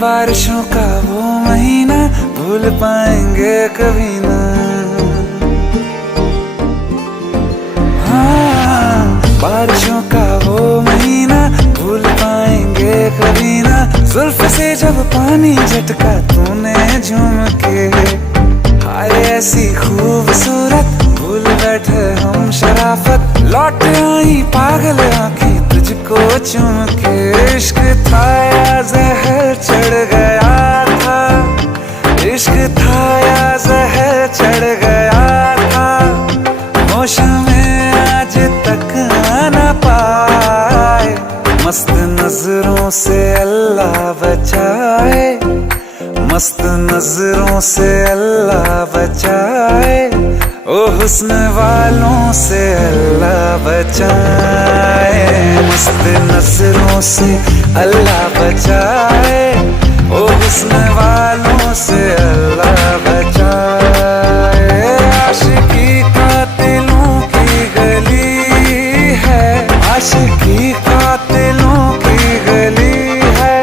बारिशों का वो महीना भूल पाएंगे कभी ना। हाँ, बारिशों का वो महीना भूल पाएंगे कभी ना। जुल्फ से जब पानी झटका तूने झूम के, हाय ऐसी खूबसूरत भूल बैठे हम शराफत। लौट आई पागल आंखें तुझको चूम के। इश्क था या जहर चढ़ गया था, इश्क था या जहर चढ़ गया था। होश में आज तक आना पाए, मस्त नजरों से अल्लाह बचाए, मस्त नजरों से अल्लाह बचाए। ओ हुस्न वालों से अल्लाह बचाए, मस्त नजरों से अल्लाह बचाए। ओ हुस्न वालों से अल्लाह बचाए। आशिकी कातिलों की गली है, आशिकी कातिलों की गली है।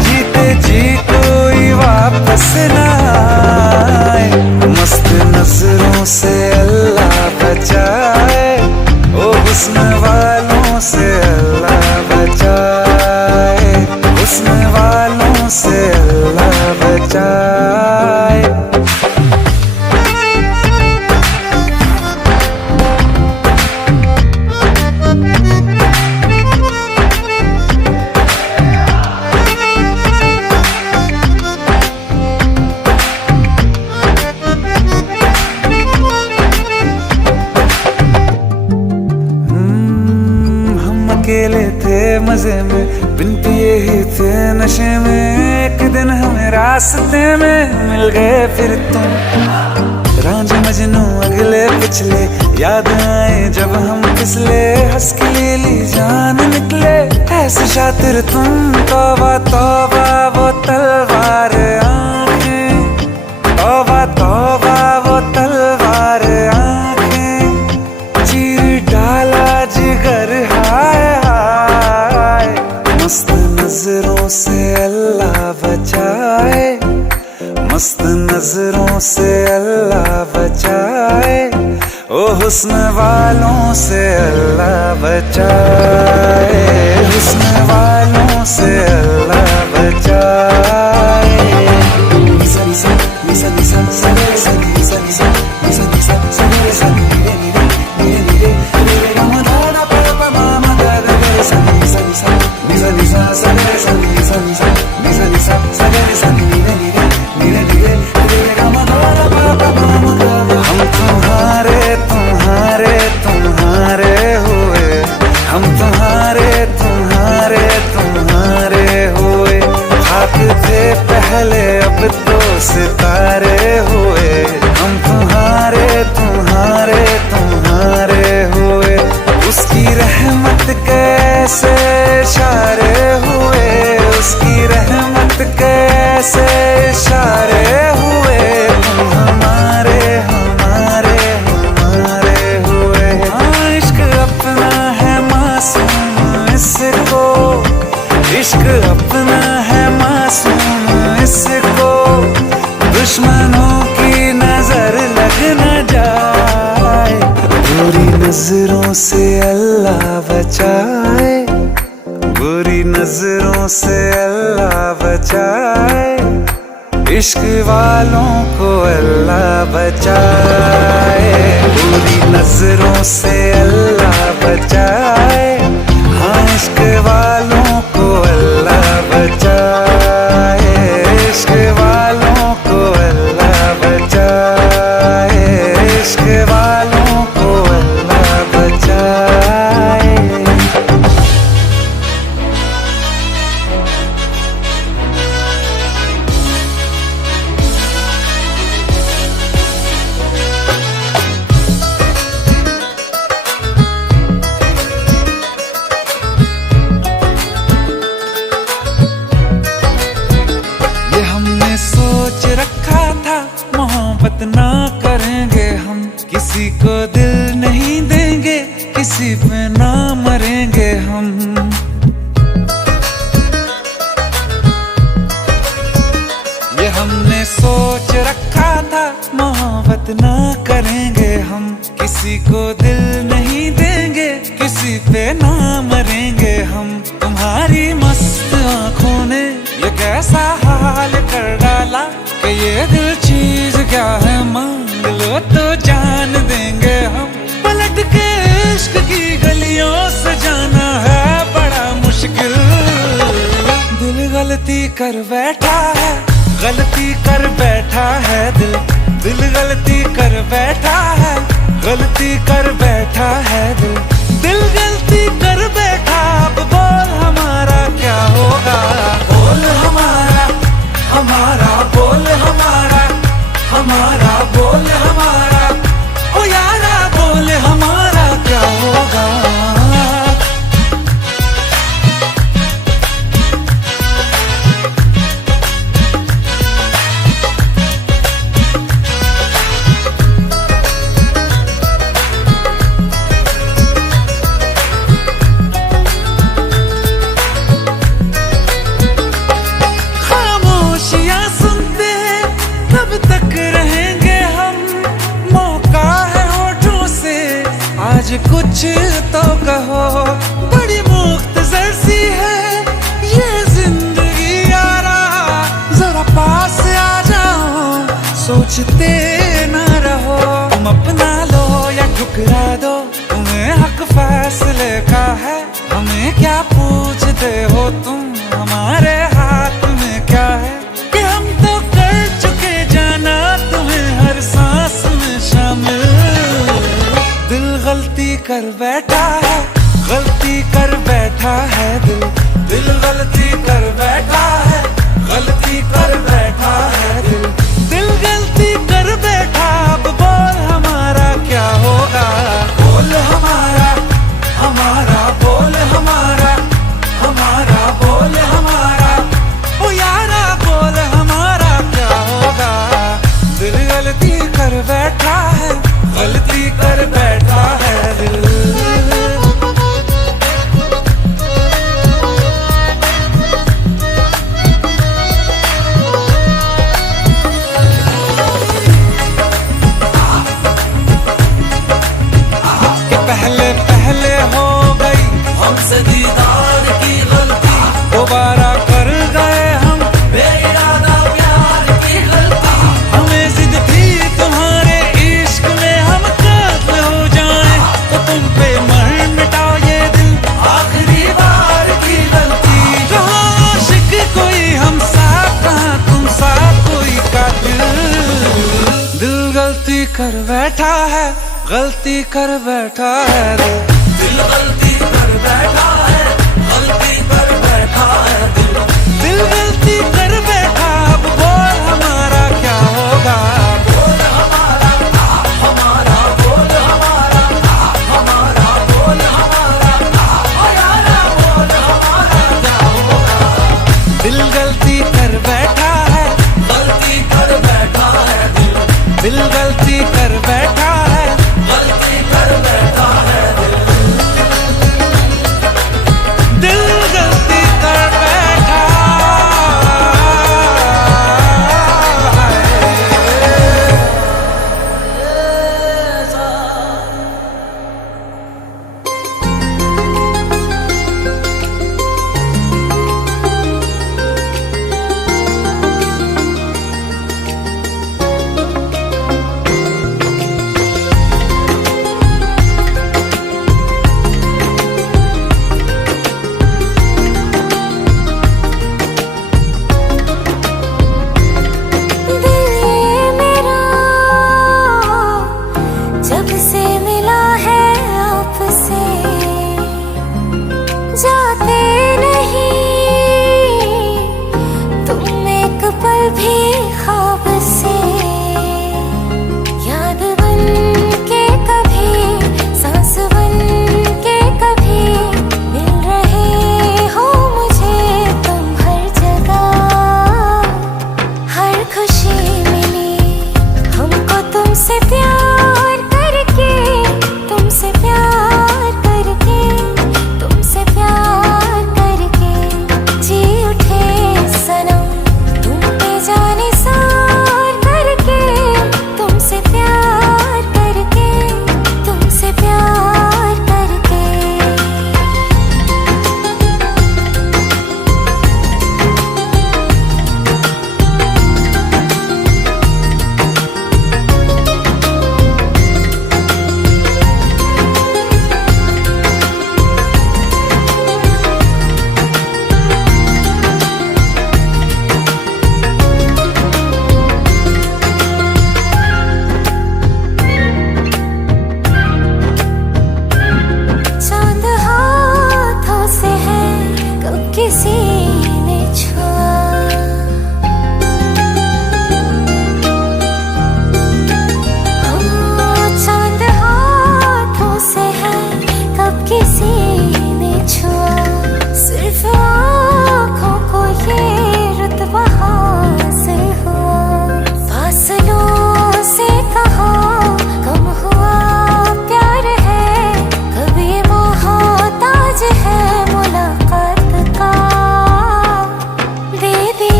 जीते जी कोई वापस ना आए, मस्त नजरों से अल्लाह बचाए। ओ हुस्न वालों से अल्लाह बचाए, हुस्न वालों से अल्लाह बचाए। अकेले थे मजे में, बिन पिए ही थे नशे में। एक दिन हमें रास्ते में मिल गए फिर तुम। रांझ मजनू अगले पिछले याद आए जब हम फिसले। हंस के ले ली जान निकले ऐसे शातिर तुम। तौबा तौबा वो तलवार आंखें, तौबा तौबा वो तलवार आंखें। चीर डाला जिगर हाय हाय, मस्त नजरों से अल्लाह बचाए, मस्त नजरों से अल्लाह बचाए। ओ हुस्न वालों से अल्लाह बचाए, हुस्न वालों से अल्लाह बचाए। निसा निसा निसा निसा निसा निसा निसा निसा निसा निसा निसा नीरे नीरे नीरे नीरे नीरे गमदाना पापा मामा दादा निसा निसा निसा निसा निसा निसा निसा निसा निसा निसा निसा नीरे नीरे नीरे नीरे नीरे गमदाना पापा मामा दादा। हम तुम्हारे तुम्हारे तुम्हारे हुए, हम तुम्हारे तुम्हारे तुम्हारे हुए। खाक थे पहले अब तो सितारे हुए। हम तुम्हारे तुम्हारे तुम्हारे हुए। उसकी रहमत कैसे इशारे हुए, उसकी रहमत कैसे इशारे हुए। तुम हमारे हमारे हमारे हुए। हाँ, इश्क अपना है मासूम इसको, इश्क अपना है मासूम इसको। दुश्मनों की नजर लग न जाए, बुरी नजरों से अल्लाह बचाए, बुरी नजरों से अल्लाह बचाए। इश्क वालों को अल्लाह बचाए, बुरी नजरों से अल्लाह बचाए। हाँ, इश्क वालों को अल्लाह बचाए, इश्क वालों को अल्लाह बचाए, इश्क वालों को अल्लाह बचाए। सोच रखा था मोहब्बत ना करेंगे हम, किसी को दिल नहीं देंगे, किसी पे ना मरेंगे हम। तुम्हारी मस्त आंखों ने ये कैसा हाल कर डाला कि ये दिल चीज क्या है, मांग लो तो जान देंगे हम। पलट के इश्क की गलियों से जाना है बड़ा मुश्किल। दिल गलती कर बैठा है, गलती कर बैठा है दिल, दिल गलती कर बैठा है, गलती कर बैठा है दिल, दिल गलती कर बैठा। अब बोल हमारा क्या होगा, बोल हमारा, हमारा बोल हमारा, हमारा बोल हमारा, ओ यारा बोल हमारा क्या होगा। कुछ तो कहो, बड़ी मुख्तसर सी है ये जिंदगी यारा, जरा पास आ जाओ, सोचते ना रहो। तुम अपना लो या ठुकरा दो, तुम्हें हक फैसले का है, हमें क्या पूछते हो तुम, हमारे हाथ में क्या है कि हम तो कर चुके जाना तुम्हें हर सांस में शामिल। दिल गलती कर बैठा है, गलती कर बैठा है दिल, दिल गलती कर बैठा है, गलती कर बैठा है दिल, दिल गलती कर बैठा। अब बोल हमारा क्या होगा, बोल हमारा, हमारा बोल हमारा, हमारा बोल हमारा, ओ यारा बोल हमारा क्या होगा। दिल गलती कर बैठा है, गलती कर बैठा है दिल। कि पहले पहले हो गई हमसे दीदार की गलती, दोबारा कर गए हम बेइरादा प्यार की गलती। हमें जिद थी तुम्हारे इश्क में हम काबिल हो जाएं, तो तुम पे मर मिटाओ ये दिल, आखिरी बार की गलती। कहाँ आशिक कोई हम साथ, कहाँ तुम साथ कोई कातिल। दिल गलती कर बैठा है, गलती कर बैठा है दिल, दिल गलती कर बैठा है, गलती कर बैठा है दिल, दिल गलती कर बैठा। अब बोल हमारा क्या होगा, बोल हमारा, हमारा बोल हमारा, हमारा बोल हमारा, ओ यारा बोल हमारा क्या होगा। दिल गलती कर बैठा है, गलती कर बैठा है दिल, दिल गलती कर बैठा है, गलती कर बैठा है दिल।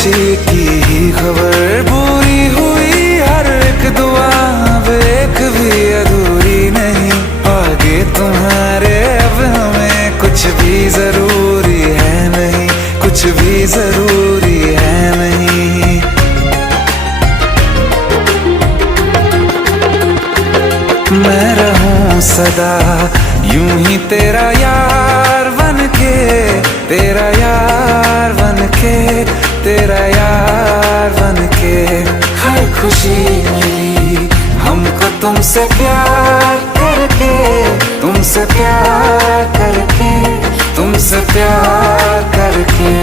खुशी की ही खबर, पूरी हुई हर एक दुआ, अब एक भी अधूरी नहीं। आगे तुम्हारे अब हमें कुछ भी जरूरी है नहीं, कुछ भी जरूरी है नहीं। मैं रहूं सदा यूं ही तेरा यार बनके, तेरा यार बनके, तेरा यार बनके। हर खुशी मिली हमको तुमसे प्यार करके, तुमसे प्यार करके, तुमसे प्यार करके।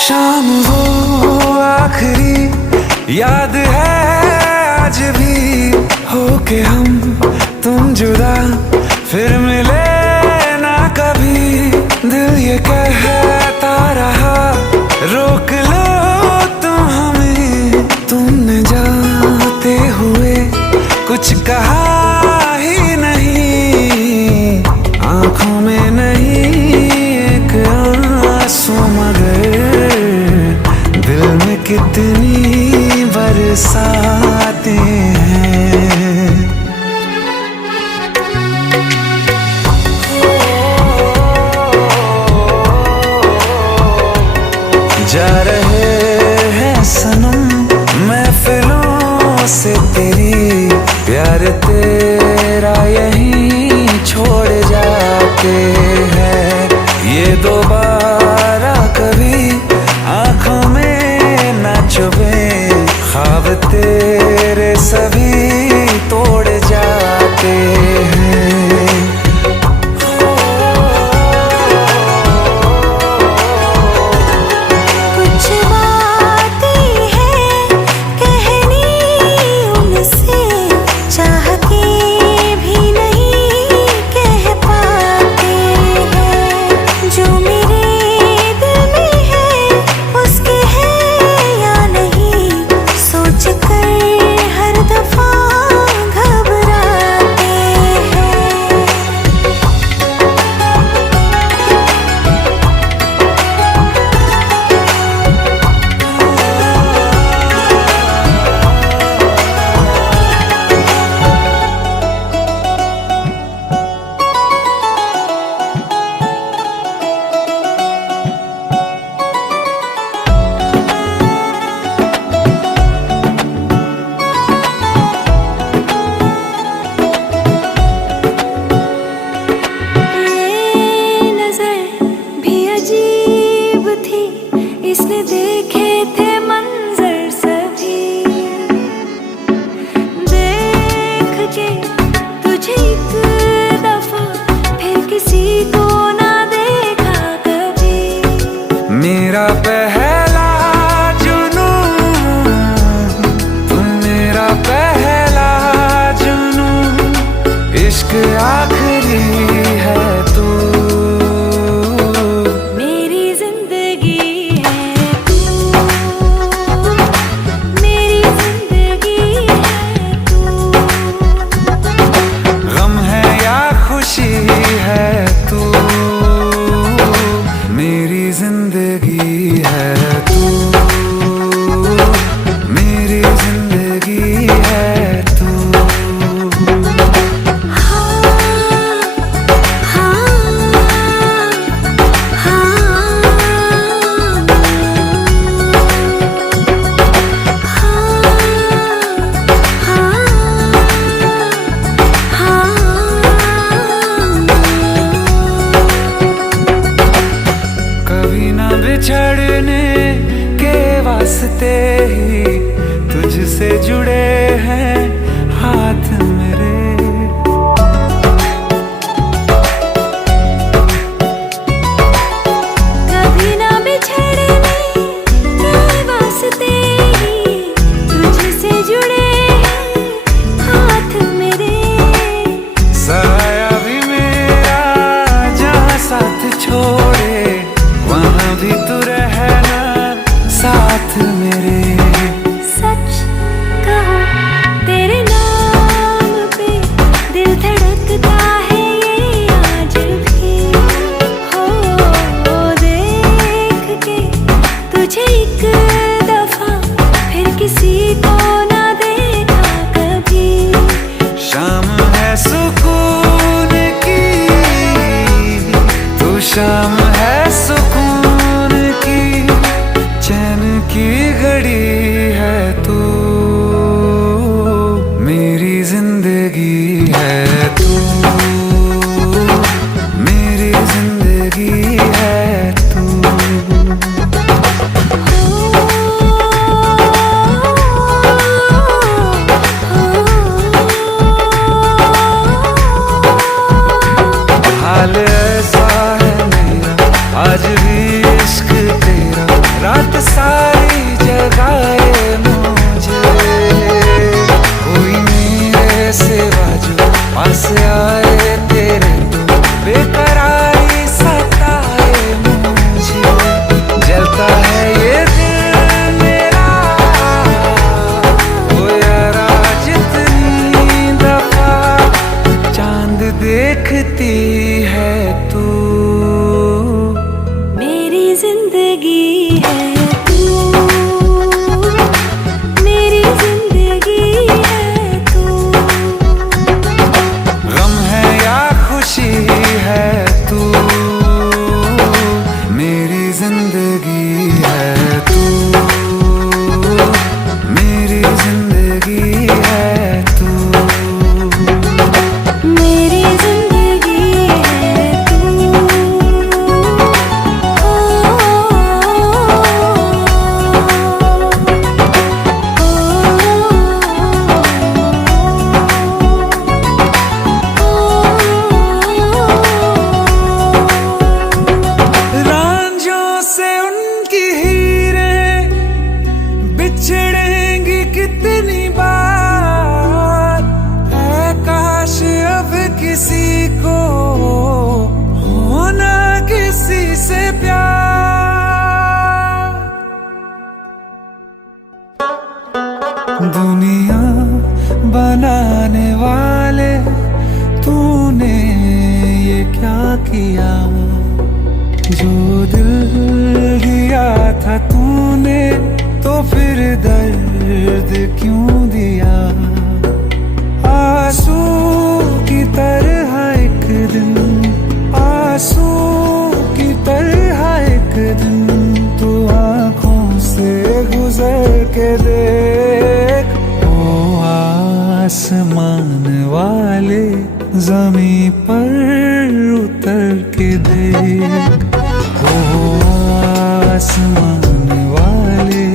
शाम वो आखिरी याद है आज भी, हो के हम तुम जुदा फिर मिले ना कभी। दिल ये कहता रहा रोक लो तुम हमें, तुमने जाते हुए कुछ कहा ही नहीं। आंखों में नहीं एक आंसू मगर दिल में कितनी बरसाते हैं। जा रहे हैं सनम महफिलों से तेरी, प्यार तेरा यहीं छोड़ जाते हैं। ये दोबारा कभी आंखों में ना चुभे, ख्वाब तेरे सभी तोड़ जाते हैं। कुछ बातें हैं कहनी उनसे, चाह के भी नहीं कह पाते हैं। जो मेरे थी, इसने देखे थे मंजर सभी। देख के तुझे एक दफा फिर किसी को ना देखा कभी। मेरा पहला जुनून, तू मेरा पहला जुनून, इश्क आखिरी है तू। मेरी जिंदगी है तू, मेरी जिंदगी है तू। गम है या खुशी है तू, मेरी जिंदगी है तू, मेरी जिंदगी है तू। कभी ना बिछड़ने के वास्ते ही तुझसे जुड़े हैं हाथ मेरे। कभी ना बिछड़ने के वास्ते ही तुझसे जुड़े हैं हाथ मेरे। साया भी मेरा जहाँ साथ छोड़े, वहाँ भी तू रहना साथ मेरे। सच कहो तेरे नाम पे दिल धड़कता है ये आज भी। हो देख के तुझे एक दफा फिर किसी को ना देखा कभी। शाम है सुकून की, तू शाम है सुकून की, चैन की घड़ी है तू। मेरी जिंदगी है तू, मेरी जिंदगी है तू। हाल ऐसा है मेरा आज भी इश्क तेरा, रात सारी जगाए मुझे। कोई मेरे सिवा जो पास आए तेरे, तो बेकरारी सताए मुझे। जलता है ये दिल मेरा, ओ यारा जितनी दफा चांद देखती है तू। मेरी जिंदगी है तू, मेरी जिंदगी है तू। गम है या खुशी है तू, मेरी जिंदगी है तू, मेरी जिंदगी है तू। मेरी जिंदगी है तू। रांझों से उनकी हीरें बिछड़ेंगी कितनी बार, है काश अब किसी को होना किसी से प्यार। दुनिया बनाने वाले तूने ये क्या किया, जो दिल दिया था तूने तो फिर दर्द क्यों दिया। आंसू की तरह एक दिन, आंसू की तरह एक दिन, तू आंखों से गुजर के देख। ओ आसमान वाले जमीन पर उतर के देख। ओ आसमान वाले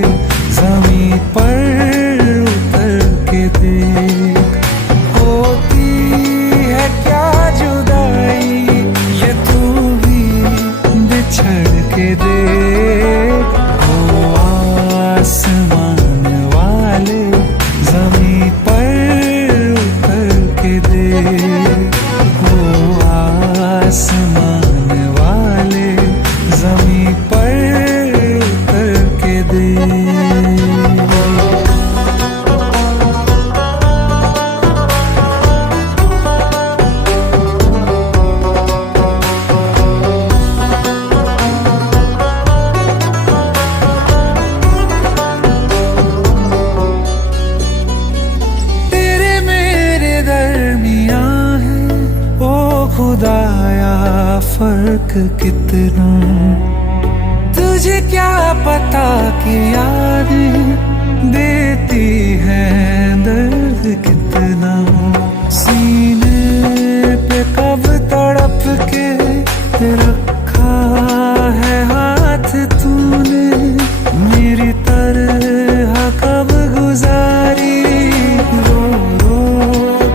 जमीन पर उतर के देख, होती है क्या जुदाई ये तू भी बिछड़ के देख। ओ आसमान वाले जमीन पर उतर के देख, ओ आसमान वाले जमीन पर उतर के देख। तेरे मेरे दरमियां है ओ खुदाया फर्क कितना, तुझे क्या पता कि यादें देती हैं दर्द कितना। सीने पे कब तड़प के रखा है हाथ तूने, मेरी तरह कब गुजारी रो रो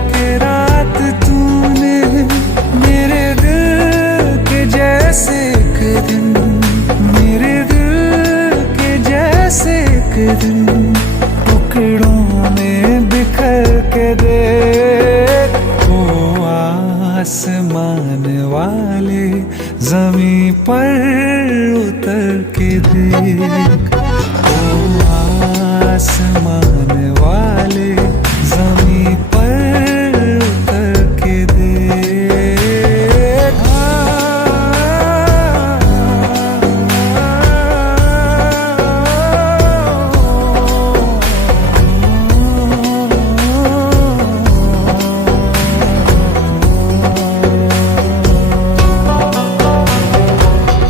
के रात तूने, मेरे दिल के जैसे एक दिन, मेरे दिल के जैसे एक दिन टुकड़ों में बिखर के देख। ओ आसमान वाले जमीन पर उतर के देख, ओ आसमान वाले जमीन पर उतर के देख।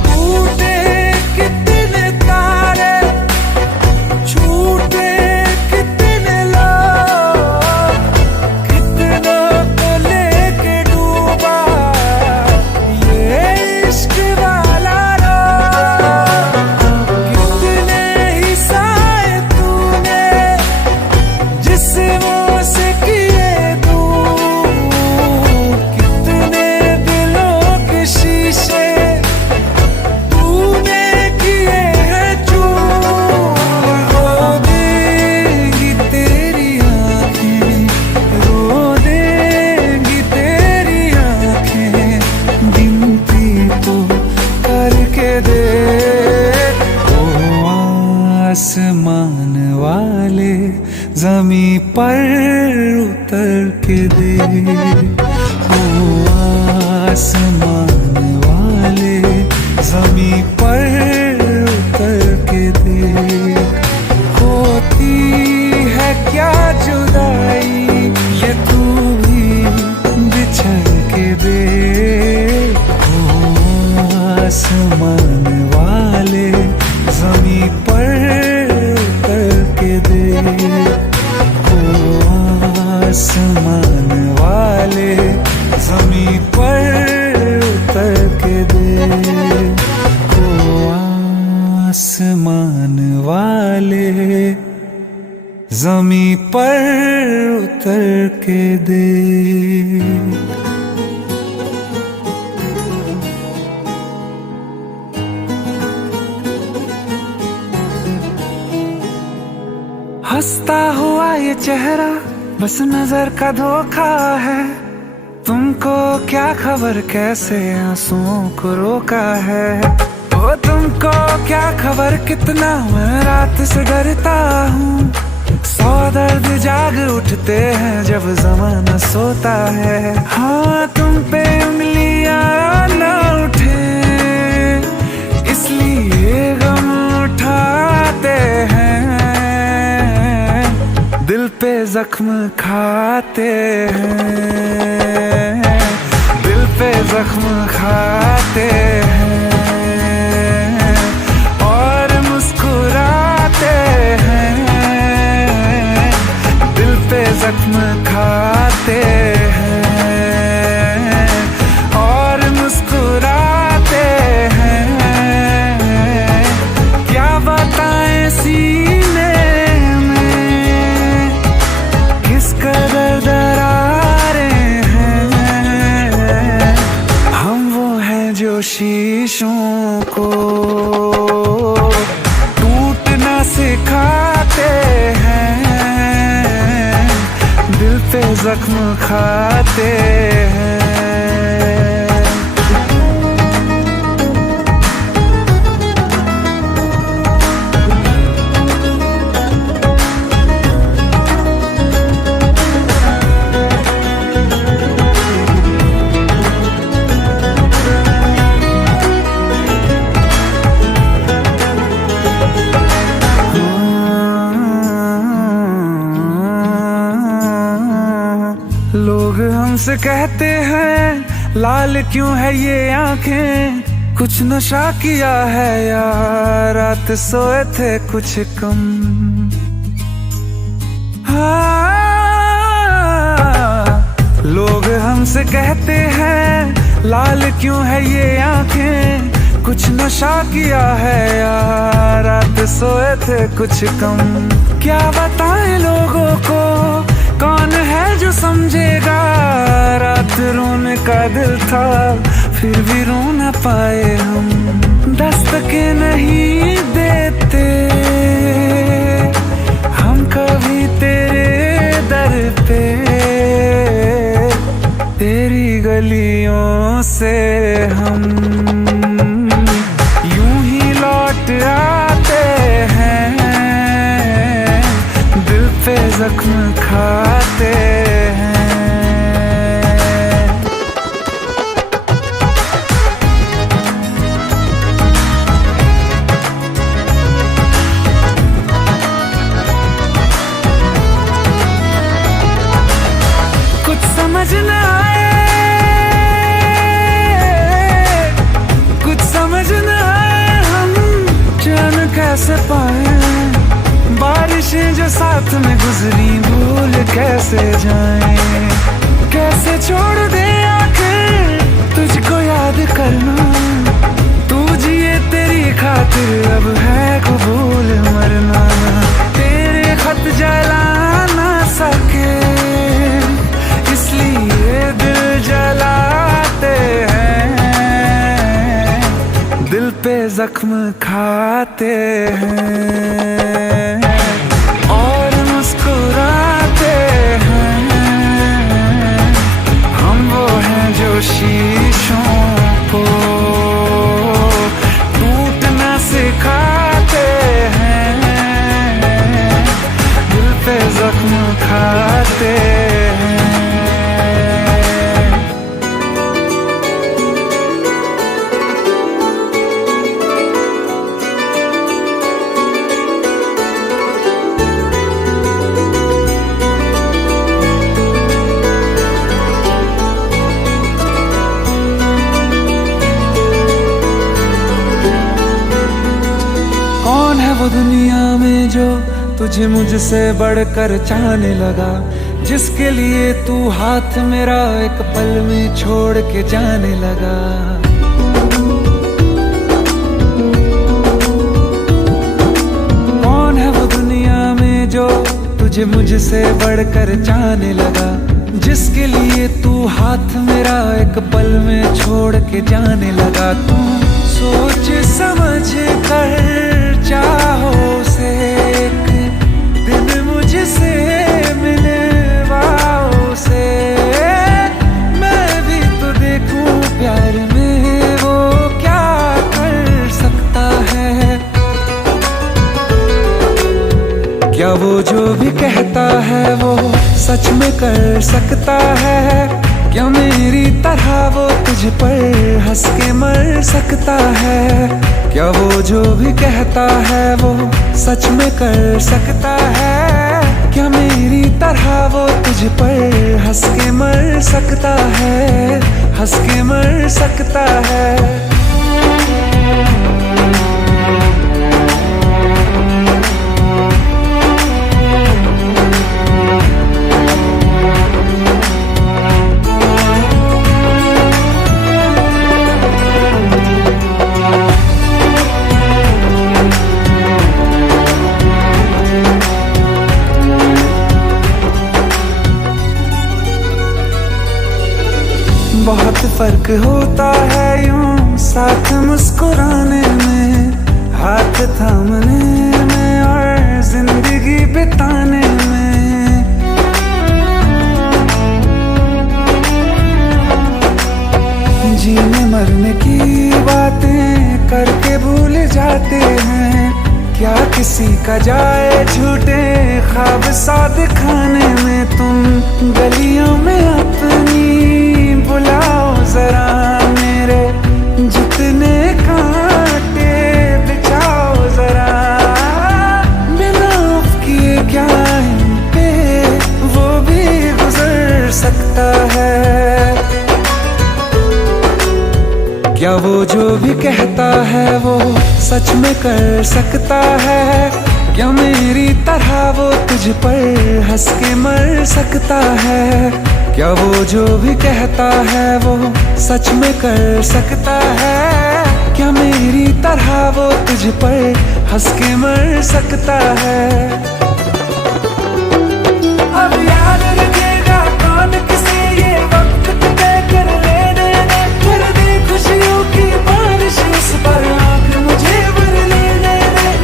टूटे कितने तारे, छूटे कितने लोग, कितना को लेके डूबा ये इश्क वाला रोग। कितने ही साए तूने जिस्मों से किए दूर, कितने दिलों के शीशे तूने किए हैं चूर। रो देंगी तेरी आंखें, रो देंगी तेरी आंखें, गिनती तो करके देख। ओ आसमान वाले जमीन पर उतर के देख, ओ आसमान वाले जमीन पर उतर के देख। होती है क्या जुदाई ये तू भी बिछड़ के देख, ओ आसमान वाले जमीन पर उतर के देख, ओ आसमान वाले जमीन पर उतर के देख, ओ आसमान वाले जमीन पर उतर के देख। हंसता हुआ ये चेहरा बस नजर का धोखा है, तुमको क्या खबर कैसे आंसुओं को रोका है। ओ तुमको क्या खबर कितना मैं रात से डरता हूँ, 100 दर्द जाग उठते हैं जब जमाना सोता है। हाँ तुम पे उंगलियां न उठे इसलिए गम उठाते हैं, दिल पे जख्म खाते हैं, दिल पे जख्म खाते हैं और मुस्कुराते हैं, दिल पे जख्म खाते हैं और मुस्कुराते हैं। जख्म खाते हैं। लोग हमसे कहते हैं लाल क्यों है ये आंखें, कुछ नशा किया है यार, रात सोए थे कुछ कम। लोग हमसे कहते हैं लाल क्यों है ये आंखें, कुछ नशा किया है यार, रात सोए थे कुछ कम। क्या बताएं लोगों को कौन है जो समझेगा, रात रोने का दिल था फिर भी रो ना पाए हम। दस्तकें नहीं देते हम कभी तेरे दर पे, तेरी गलियों से हम यूं ही लौट आते हैं, दिल पे जख्म खाते हैं। कुछ समझ न आए, कुछ समझ न आए, हम चैन कैसे पाए, बारिशें जो साथ में गुजरी भूल कैसे जाएं, कैसे छोड़ दे आखिर तुझको याद करना, तू जिए तेरी खातिर अब है कबूल मरना। तेरे खत जला ना सके इसलिए दिल जलाते हैं, दिल पे जख्म खाते हैं और मुस्कुराते हैं। हम वो हैं जो शीशों को टूटना सिखाते हैं, दिल पे जख्म खाते हैं। कौन है वो दुनिया में जो तुझे मुझसे बढ़कर चाहने लगा, जिसके लिए तू हाथ मेरा एक पल में छोड़ के जाने लगा। कौन है वो दुनिया में जो तुझे मुझसे बढ़कर चाहने लगा, जिसके लिए तू हाथ मेरा एक पल में छोड़ के जाने लगा। तू सोच समझ कर चाहो से एक दिन मुझसे मिलवाओ से, मैं भी तो देखूं प्यार में वो क्या कर सकता है। क्या वो जो भी कहता है वो सच में कर सकता है, क्या मेरी तरह वो तुझ पर हंस के मर सकता है। क्या वो जो भी कहता है वो सच में कर सकता है, क्या मेरी तरह वो तुझ पर हंस के मर सकता है, हंस के मर सकता है। बहुत फर्क होता है यूं साथ मुस्कुराने में, हाथ थामने में और जिंदगी बिताने में। किसी का जाए झूठे ख्वाब सा दिखाने में तुम गलियों में अपनी बुलाओ जरा मेरे जितने कांटे बिछाओ जरा बिना उफ किए क्या इन पे वो भी गुजर सकता है। क्या वो जो भी कहता है वो सच में कर सकता है? क्या मेरी तरह वो तुझ पर हंस के मर सकता है? क्या वो जो भी कहता है वो सच में कर सकता है? क्या मेरी तरह वो तुझ पर हंस के मर सकता है? अब याद रखेगा कौन किसे ये वक्त तय कर लेने कर दे खुशियों की बारिश इस पर आँख मुझे भर लेने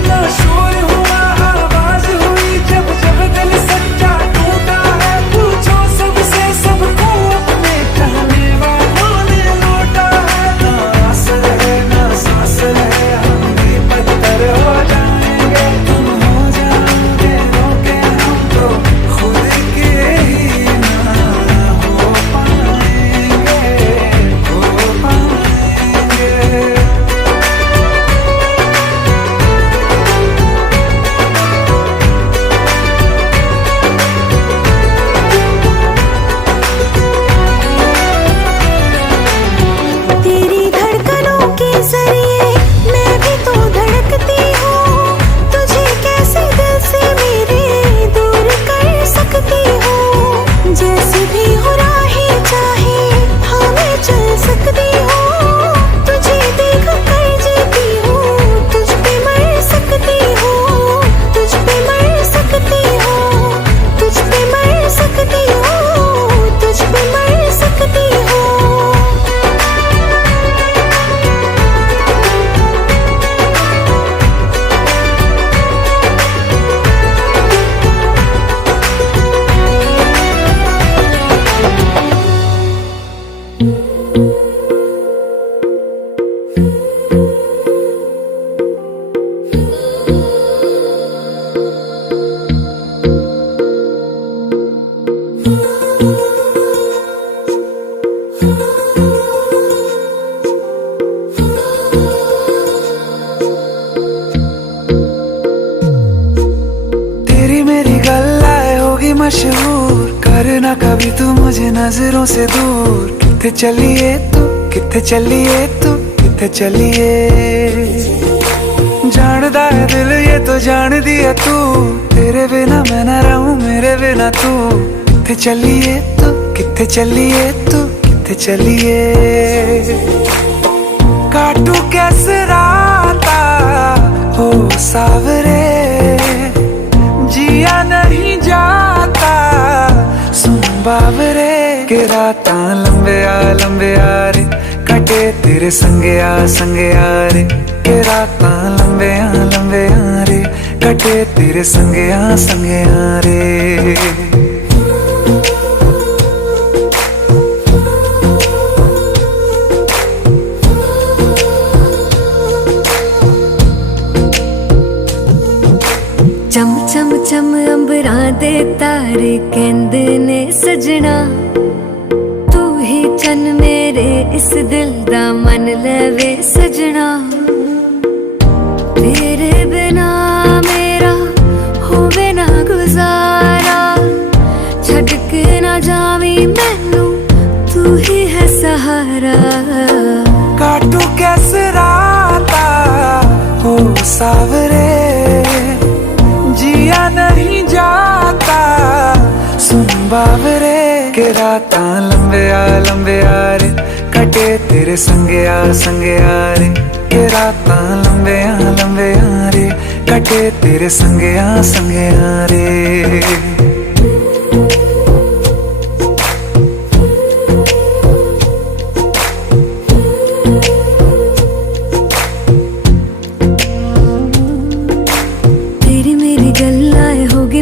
ना शोर हुआ आवाज हुई जब जब दिल सच्चा टूटा है पूछो सबसे सबको अपने कहने वालों ने लौटा है। ना आस है ना सांस है हम भी पत्थर हो जाएंगे तुम हो जाओगे रोके हम तो खुद के ही ना हो पाएंगे हो पाएंगे। तेरी धड़कनों के जरिए मैं भी तो धड़कती हूँ तुझे कैसे दिल से मेरे दूर कर सकती हूँ जैसी भी हो राहें चाहे हाँ मैं चल सकती हूँ तुझे देख कर जीती हूँ तुझ पे मर सकती हूँ तुझ पे मर सकती हूँ तुझ पे मर सकती हूँ तुझ पे मर सकती हूँ। तेरी मेरी गल्लाए होगी मशहूर करना कभी तू मुझे नजरों से दूर किथे चलिए तू किथे चलिए तू किथे चलिए जानदा है दिल ये तो जान दिया तू तेरे बिना मैं न रहूं मेरे बिना तू किथे चलिए तू किथे चलिए तू किथे चलिए। काटू कैसे राता हो सावरे जिया नहीं जाता सुन बाबरे के रातां लंबे आ रे कटे तेरे संगे आ रे के रातां लंबे आ रे कटे तेरे संगे आ रे। चम चम चम अंबरां दे तारे कहंदे ने सजना तू ही चन मेरे इस दिल दा मन लेवे सजना तेरे बिना मेरा होवे ना गुजारा छड़ के ना जावी मैनू तू ही है सहारा। काटू कैसे राता हो सावरे जिया नहीं जाता सुन बाबरे के रातां लंबे आ रे कटे तेरे संगे आ रे के रातां लंबे आ रे कटे तेरे संगे आ रे।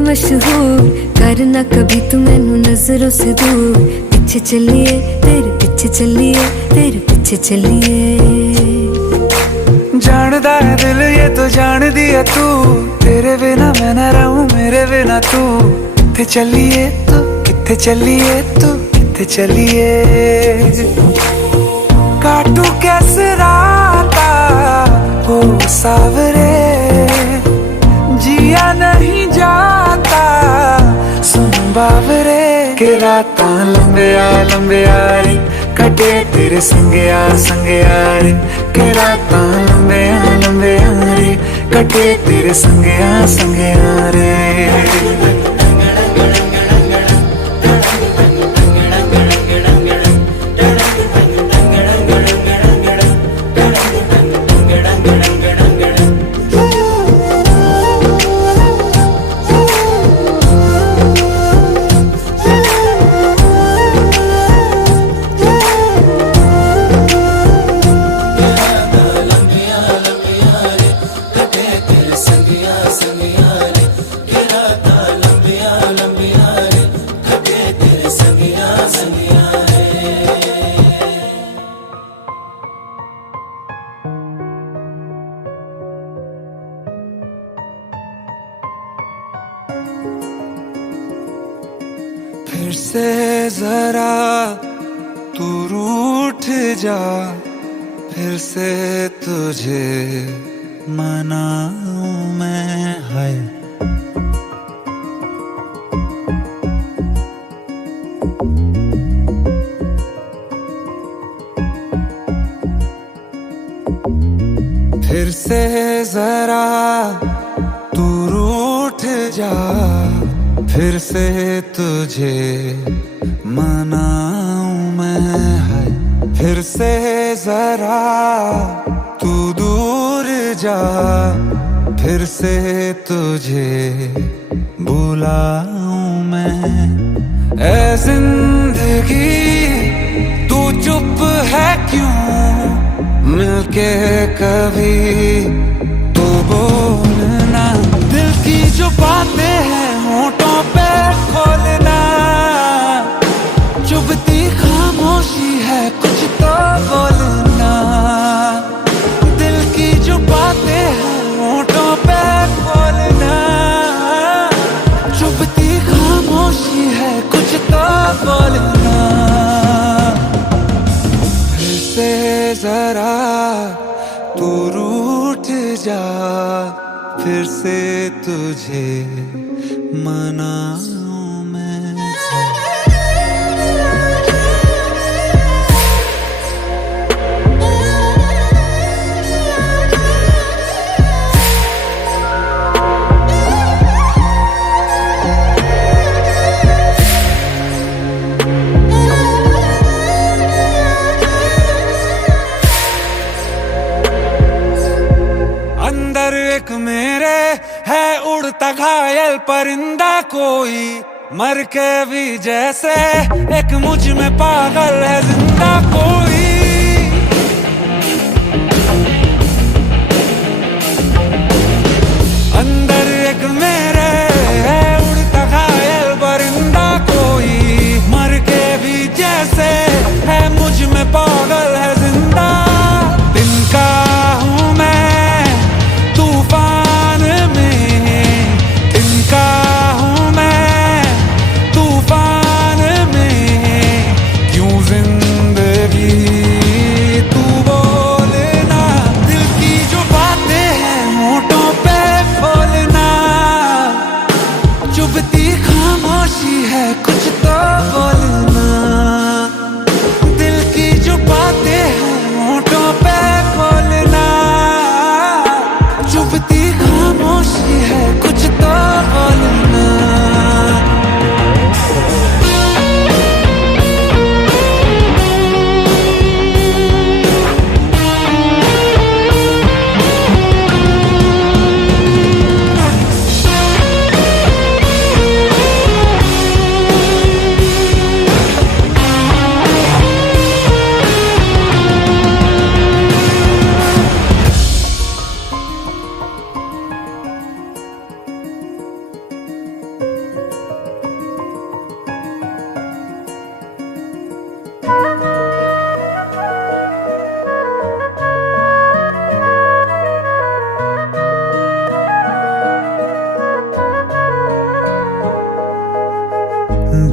मशहूर करना कभी तू मैनू नजरों से दूर पीछे चलिए तेरे पीछे चलिए तेरे पीछे चलिए। जानदा है दिल ये तो तो जान दिया तू, तेरे बिना मैं न रहूं मेरे बिना तू। किथे चलिए तू, किथे चलिए तू, किथे चलिए। काटू कैसे राता हो सावरे, जिया नहीं जाता सुन बावरे। के राता लंबे आ रे, कटे तेरे संगया संगया रे। के राता लंबे आ रे, कटे तेरे संगया संगया रे। फिर से जरा तू रूठ जा, फिर से तुझे मनाऊं मैं। है फिर से जरा तू रूठ जा, फिर से तुझे मनाऊं मैं। है फिर से जरा तू दूर जा, फिर से तुझे बुलाऊं मैं। ऐ जिंदगी तू चुप है क्यों, मिलके कभी तो बोलना। दिल की जो बातें हैं होठों पे खोलना, चुभती खामोशी है कुछ तो बोलना। दिल की जो बातें हैं होठों पे खोलना, चुभती खामोशी है कुछ तो बोलना। फिर से जरा तू रूठ जा, फिर से तुझे मनाऊं मैं। अंदर एक मेरे है उड़ता घायल परिंदा कोई, मर के भी जैसे एक मुझ में पागल है जिंदा कोई। अंदर एक मेरे है उड़ता घायल परिंदा कोई, मर के भी जैसे है मुझ में पागल है जिंदा। तिनका हूँ मैं तूफान में, तिनका हूँ मैं तूफान में। क्यों जिंदगी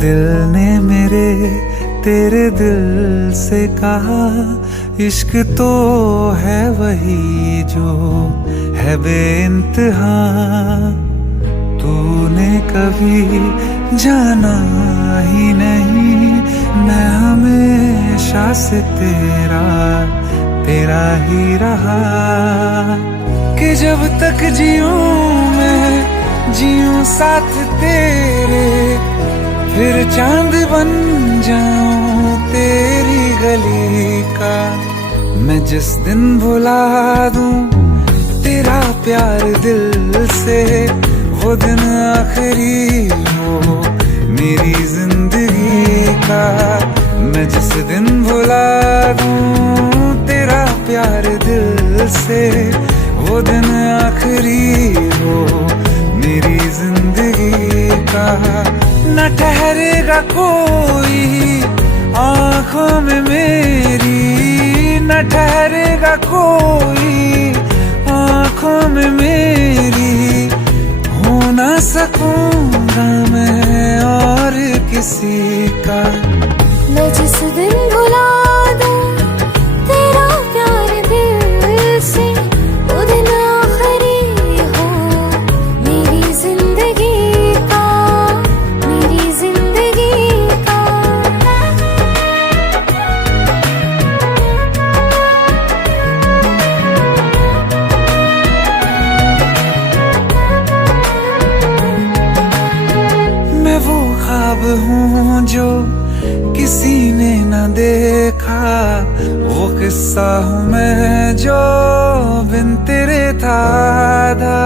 दिल ने मेरे तेरे दिल से कहा, इश्क तो है वही जो है बेइंतहा। तूने कभी जाना ही नहीं, मैं हमेशा से तेरा तेरा ही रहा। कि जब तक जीऊं मैं जीऊं साथ तेरे, फिर चांद बन जाऊं तेरी गली का। मैं जिस दिन भुला दूं तेरा प्यार दिल से, वो दिन आखिरी हो मेरी जिंदगी का। मैं जिस दिन भुला दूं तेरा प्यार दिल से, वो दिन आखिरी हो मेरी जिंदगी का। न ठहरेगा कोई आंखों में मेरी, न ठहरेगा कोई आंखों में मेरी। हो ना सकूंगा मैं और किसी का। मैं जिस दिन भुला दूं तेरा प्यार दिल से, वो दिन आखिरी हो मेरी जिंदगी का, मेरी जिंदगी का। मैं वो ख्वाब हूँ जो किसी ने न देखा, वो किस्सा हूँ मैं जो बिन तेरे था आधा।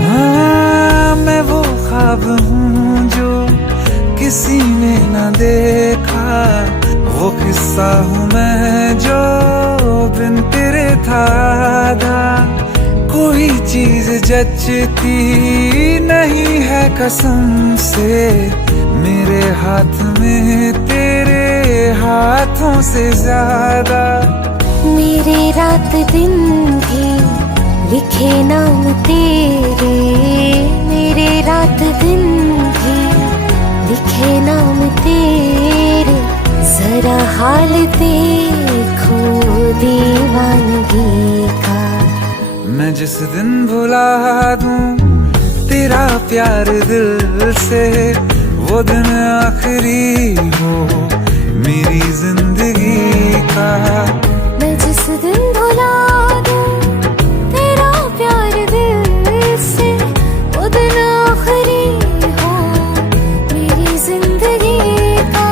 हाँ, मैं वो ख्वाब हूँ जो किसी ने न देखा, वो किस्सा हूँ मैं जो बिन तेरे था आधा। कोई चीज जचती नहीं है कसम से, मेरे हाथ में तेरे हाथों से ज्यादा। मेरे रात दिन भी लिखे नाम तेरे, मेरे रात दिन भी लिखे नाम तेरे। जरा हाल देखो दीवानगी का। मैं जिस दिन भुला दूं तेरा प्यार दिल से, वो दिन आखिरी हो मेरी जिंदगी का। मैं जिस दिन भुला दूं तेरा प्यार दिल से, वो दिन आखिरी हो मेरी जिंदगी का।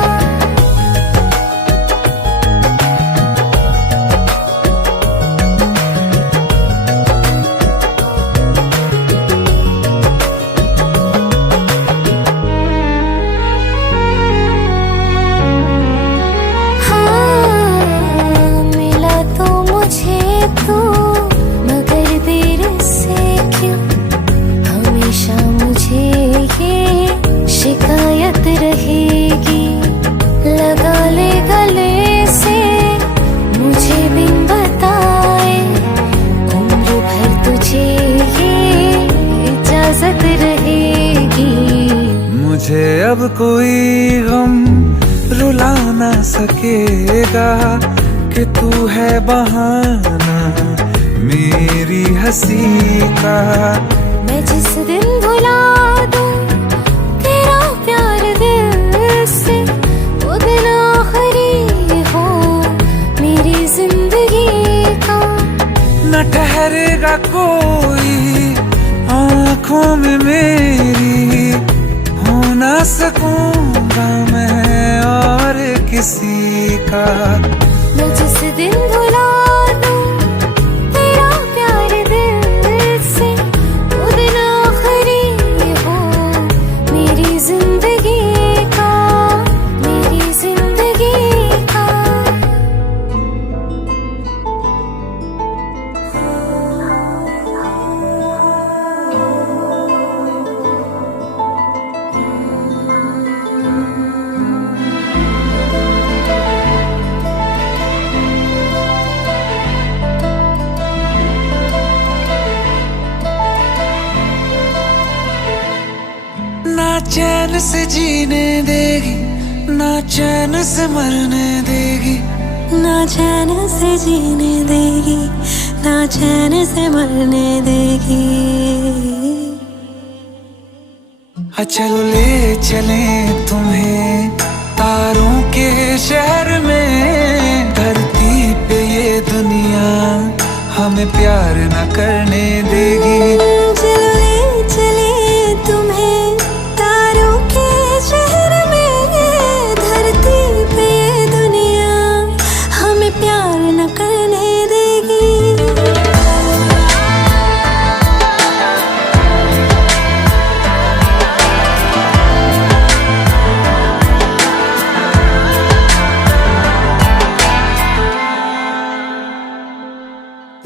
शिकायत रहेगी लगा ले गले से, मुझे बिन बताए उम्र भर तुझे ये इजाजत रहेगी। मुझे अब कोई गम रुला ना सकेगा, कि तू है बहाना मेरी हंसी का। मैं जिस दिन भुला दूं तेरा प्यार दिल से, वो दिन आखिरी हो मेरी जिंदगी का। न ठहरेगा कोई आंखों में मेरी, हो ना सकूंगा मैं और किसी का। मैं जिस दिन भुला दूं तेरा प्यार दिल से, वो दिन आखिरी हो मेरी जिंदगी का, मेरी जिंदगी का। चैन से जीने देगी, ना चैन से मरने देगी, ना चैन से जीने देगी, ना चैन से मरने देगी। चलो ले चले तुम्हें तारों के शहर में, धरती पे ये दुनिया हमें प्यार न करने देगी। चलो ले चले तुम्हें तारों के शहर में, धरती पे ये दुनिया हमें प्यार न करने देगी।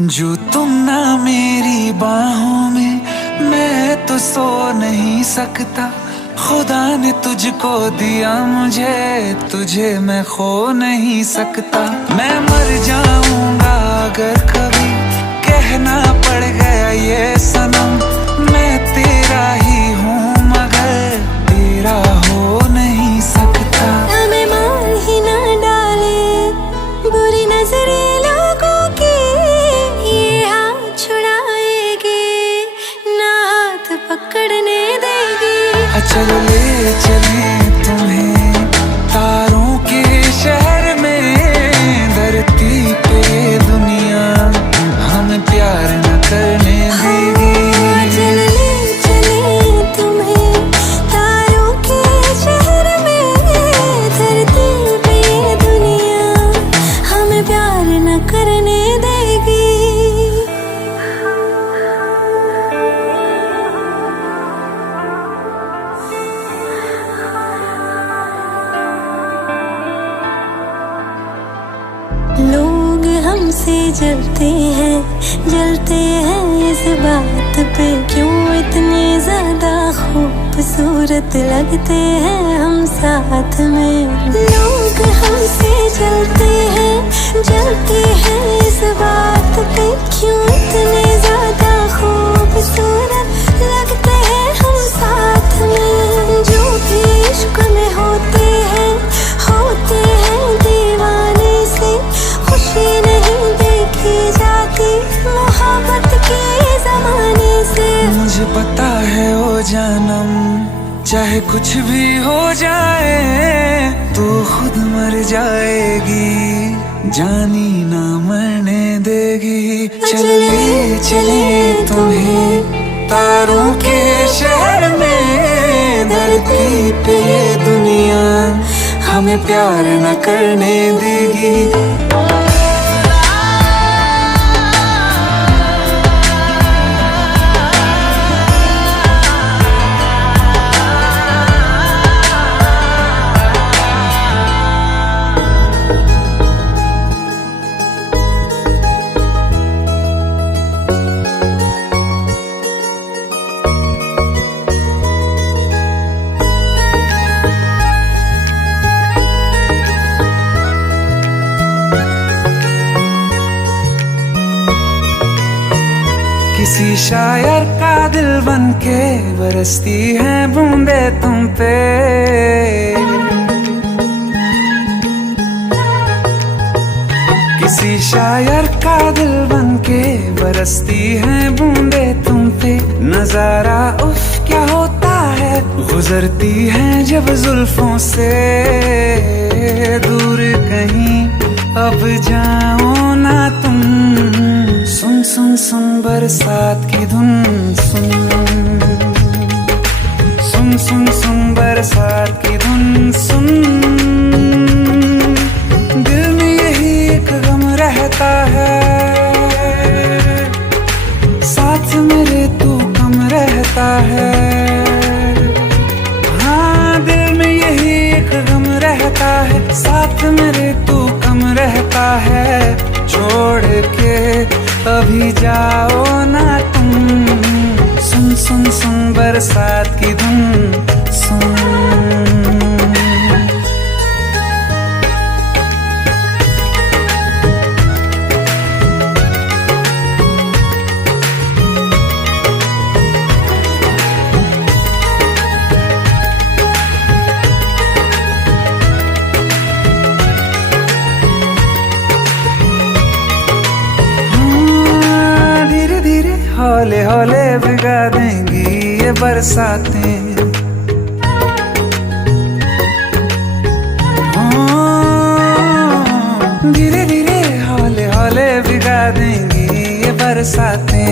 जो तुम ना मेरी बाहों में, मैं तो सो नहीं सकता। खुदा ने तुझको दिया मुझे, तुझे मैं खो नहीं सकता। मैं मर जाऊंगा अगर कभी कहना पड़ गया ये सनम, मैं तेरा ही हूँ मगर तेरा हो नहीं सकता। हमें मार ही ना डाले बुरी नजरे लोगों की, ये हाथ छुड़ाएगी ना हाथ पकड़ने देगी। चलो ले चले तुम्हें तारों के शहर में, धरती पे दुनिया हमें प्यार न करने देगी। चलो ले चले तुम्हें तारों के शहर में, धरती पे दुनिया हमें प्यार न करने देगी। लोग हमसे जलते हैं इस बात पे, क्यों इतने ज्यादा खूबसूरत लगते हैं हम साथ में। लोग हमसे जलते हैं इस बात पे, क्यों इतने ज्यादा खूबसूरत लगते हैं हम साथ में। जो भी इश्क में होते हैं दीवाने से, खुशी नहीं देखी जाती मोहब्बत के जमाने से। मुझे पता है ओ जानम, चाहे कुछ भी हो जाए तू खुद मर जाएगी, जानी ना मरने देगी। चलो ले चले तुम्हें तारों के शहर में, धरती पे ये दुनिया हमें प्यार न करने देगी। किसी शायर का दिल बनके बरसती है बूंदे तुम पे, किसी शायर का दिल बनके बरसती है बूंदे तुम पे। नजारा उफ क्या होता है, गुजरती है जब जुल्फों से दूर कहीं अब जाओ ना तुम। सुन सुन सुन बरसात की धुन, सुन सुन सुन सुन बरसात की धुन सुन। दिल में यही एक गम रहता है, साथ मेरे तू कम रहता है। हाँ दिल में यही एक गम रहता है, साथ मेरे तू कम रहता है। छोड़ के अभी जाओ ना तुम, सुन सुन सुन बरसात की धुन सुन। हौले हौले भिगा देंगी ये बरसातें। धीरे धीरे हौले हौले भिगा देंगी ये बरसातें।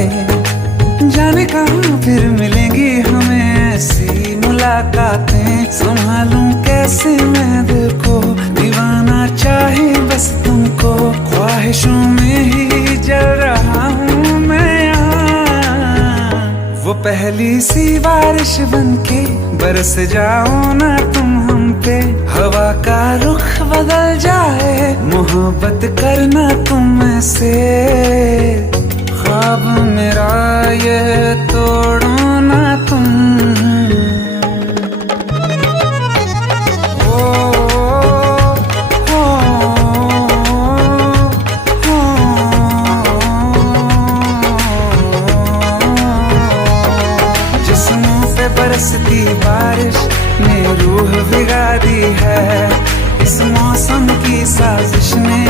जाने कहाँ फिर मिलेंगी हमें ऐसी मुलाकातें। संभालूं कैसे मैं दिल को, दीवाना चाहे बस तुमको। ख्वाहिशों में ही जल रहा हूँ मैं यहाँ। वो पहली सी बारिश बनके बरस जाओ ना तुम हम पे। हवा का रुख बदल जाए, मोहब्बत करना तुम ऐसे। ख्वाब मेरा ये तोड़ो ना तुम। जिस्मों पे बरसती बारिश ने रूह भिगा दी है। इस मौसम की साजिश ने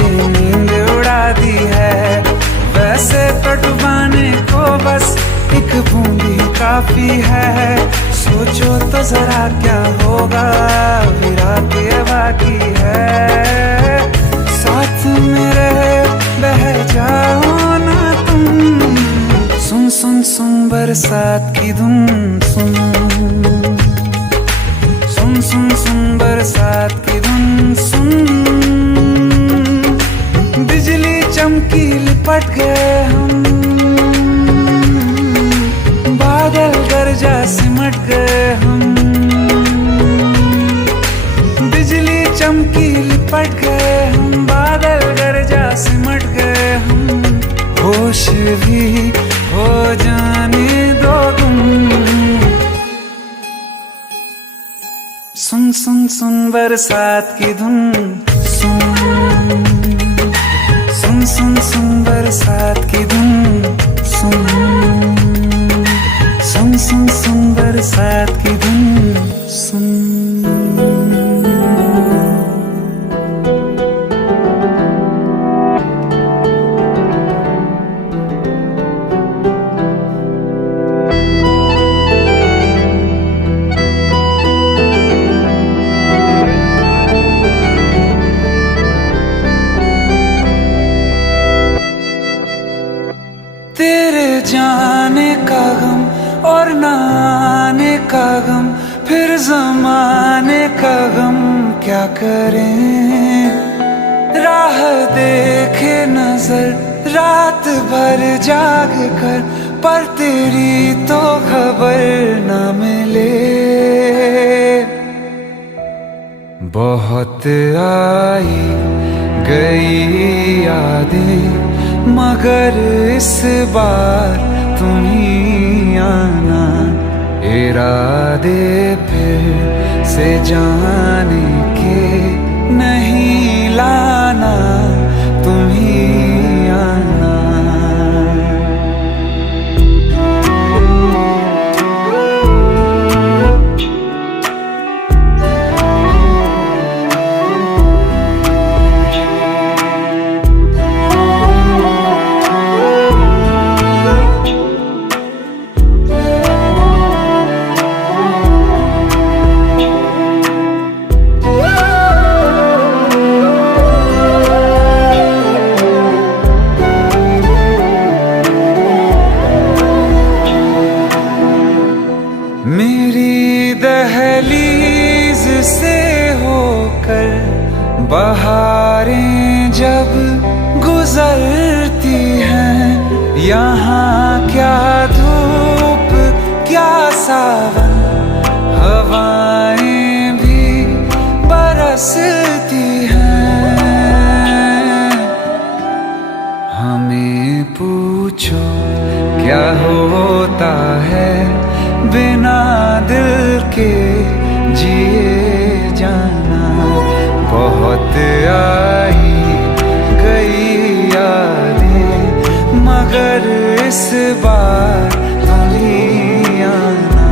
ये नींद उड़ा दी है। वैसे तो डुबाने को बस एक बूंदी काफी है। सोचो तो जरा क्या होगा, अभी रात ये बाकी है। साथ मेरे बह जाओ ना तुम। सुन सुन सुन बरसात की धुन सुन। सुन सुन सुन बरसात की धुन सुन। बिजली चमकी लिपट गए हम, बादल गरजा सिमट गए हम। बिजली चमकी लिपट गए हम, बादल गरजा सिमट गए हम। होश भी हो जाने दो तुम। सुन सुन सुन बरसात की धुन सुन। सुन सुन सुन बरसात की धुन सुन। सुन सुन सुन बरसात की धुन सुन। तेरे जाने का गम और न आने का गम, फिर ज़माने का गम क्या करें। राह देखे नजर रात भर जाग कर, पर तेरी तो खबर न मिले। बहुत आई गई यादें, मगर इस बार तुम ही आना। इरादे फिर से जाने के नहीं लाना, तुम ही आना। मेरी दहलीज से होकर बहारें जब गुजरती हैं, यहाँ क्या धूप क्या सावन, हवाएं भी बरसती हैं। हमें पूछो क्या होता है बिना दिल के जिए जाना। बहुत आई गई यादें, मगर इस बार तुम ही आना।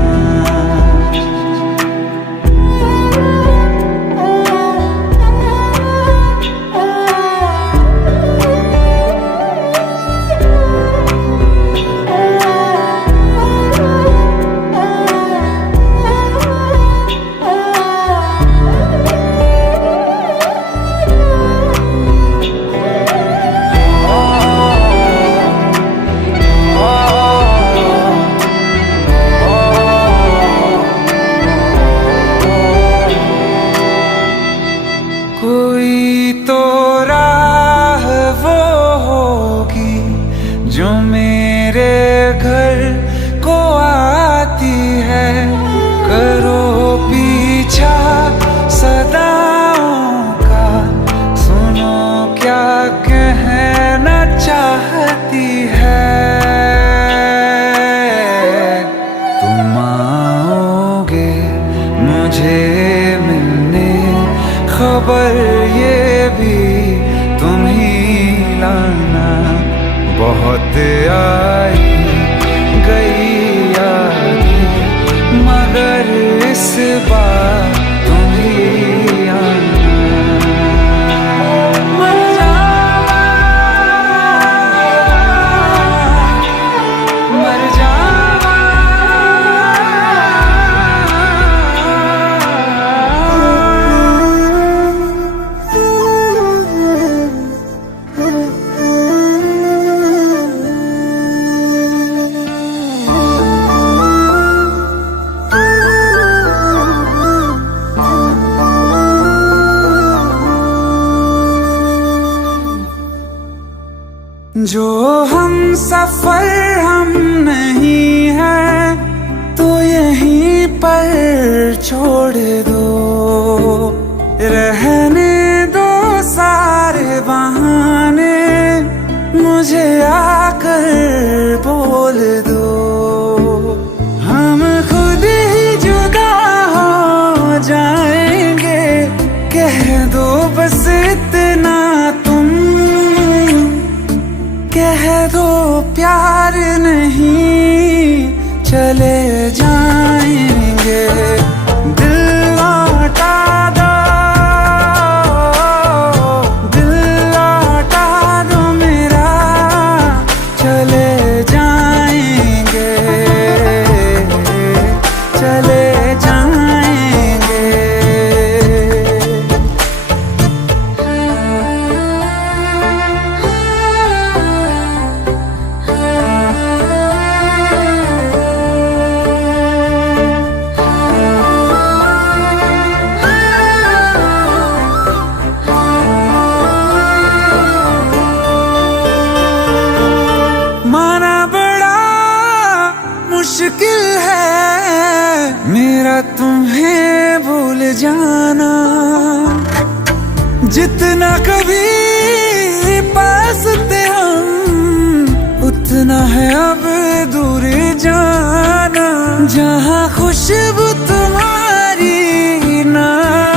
चाहती है। तुम आओगे मुझे मिलने, खबर ये भी तुम ही लाना। बहुत आई गई यादें मगर इस बार तुम ही आना। मर जावा, मर जावा। जो हम सफर हम नहीं हैं तो यहीं पर छोड़ दो। रहने दो सारे बहाने, मुझे आकर बोल दो। हम खुद ही जुदा हो जाएंगे, कह दो बस इतना तुम। कह दो प्यार नहीं चले जाएंगे। दिल लौटा दो, दिल लौटा दो मेरा, चले जाएंगे, चले जाएंगे। माना बड़ा मुश्किल है मेरा तुम्हें भूल जाना। जितना कभी पास थे हम, उतना है अब दूर जाना। जहाँ खुशबू तुम्हारी ना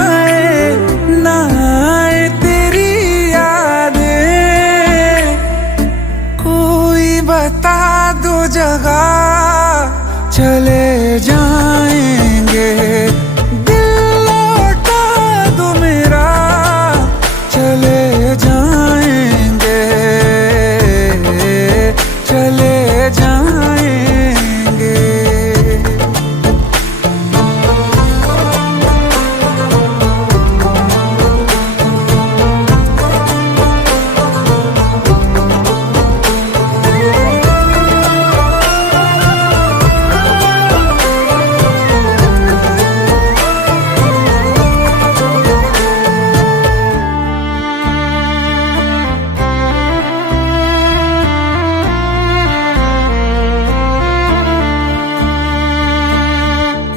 आए, ना आए तेरी यादें, कोई बता दो जगह चले जाएंगे। दिल लौटा दो मेरा, चले जाएंगे, चले जाएंगे।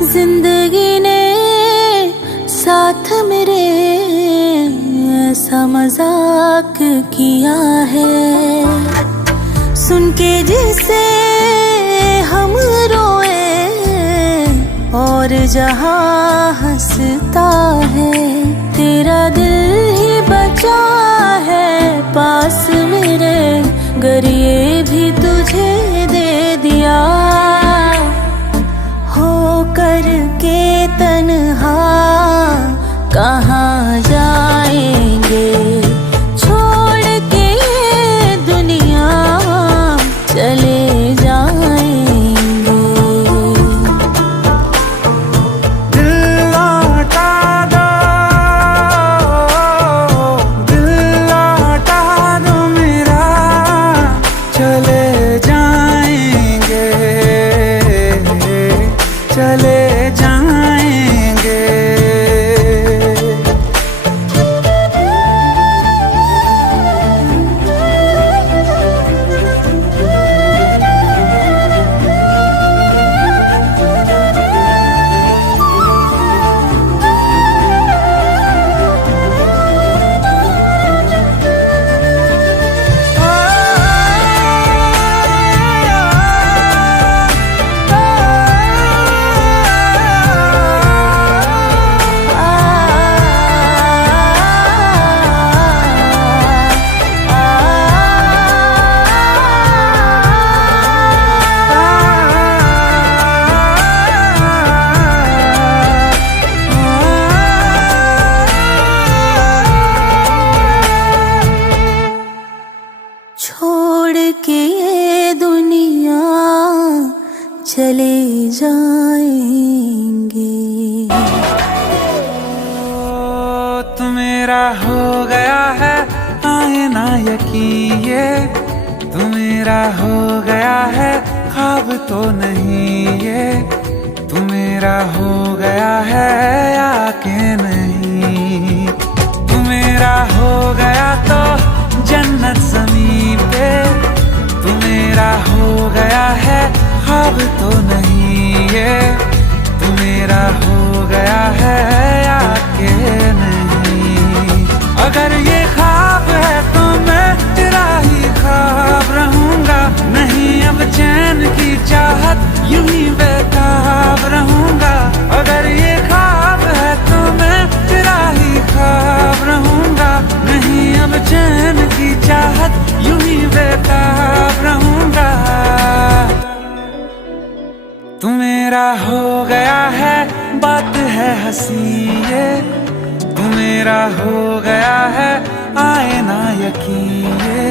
जिंदगी ने साथ मेरे ऐसा मजाक किया है, सुन के जिसे हम रोए और जहाँ हंसता है। तेरा दिल ही बचा है पास मेरे, गर ये भी तुझे दे दिया। हो करके तन्हा कहाँ जाएंगे, छोड़ के ये दुनिया चले जाएंगे। दिल लौटा दो, दिल लौटा दो के ये दुनिया चले जाएंगे। तू मेरा हो गया है आए ना यकीन, ये तू मेरा हो गया है ख्वाब तो नहीं, ये तू मेरा हो गया है या के नहीं। तू मेरा हो गया तो जन्नत ज़मीन पे, तू मेरा हो गया है ख्वाब तो नहीं, ये तू मेरा हो गया है या के नहीं। अगर ये ख्वाब है तो मैं तेरा ही ख्वाब रहूंगा, नहीं अब चैन की चाहत यूं ही बेताब रहूंगा। अगर ये ख्वाब है तो मैं तेरा ही ख्वाब रहूंगा, नहीं अब चैन की चाहत यूं ही बेताब रहूंगा। तू मेरा हो गया है बात है हंसी, ये तू मेरा हो गया है आए ना यकीन, ये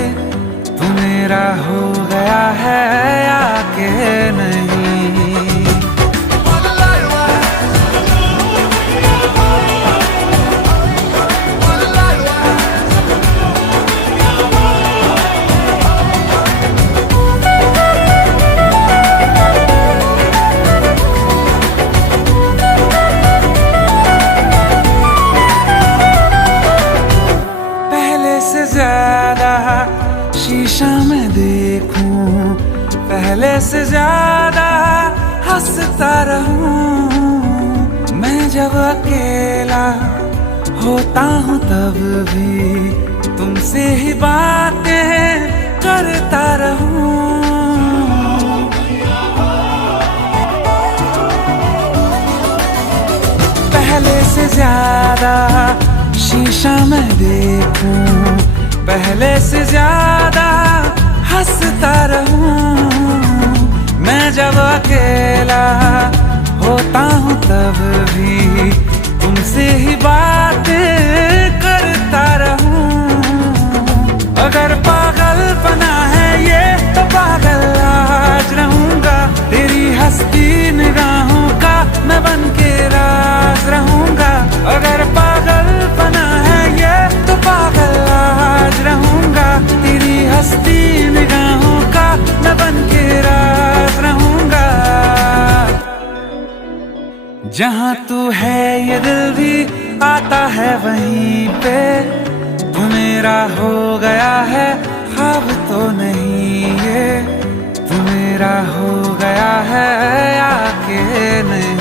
तू मेरा हो गया है या के नहीं। शीशा में देखूं पहले से ज्यादा हंसता रहूं, मैं जब अकेला होता हूँ तब भी तुमसे ही बातें करता रहूं। पहले से ज्यादा शीशा में देखूं, पहले से ज्यादा हंसता रहूं, मैं जब अकेला होता हूँ तब भी तुमसे ही बातें करता रहूं। अगर पागलपना है ये तो पागल आज रहूंगा, तेरी हंसती निगाहों का मैं बन के राज रहूंगा। अगर पागलपना है ये तो पागल आज रहूंगा, तेरी हंसती निगाहों का मैं बन के राज रहूंगा। जहाँ तू है ये दिल भी आता है वहीं पे, तू मेरा हो गया है ख्वाब तो नहीं, ये तू मेरा हो गया है या के नहीं।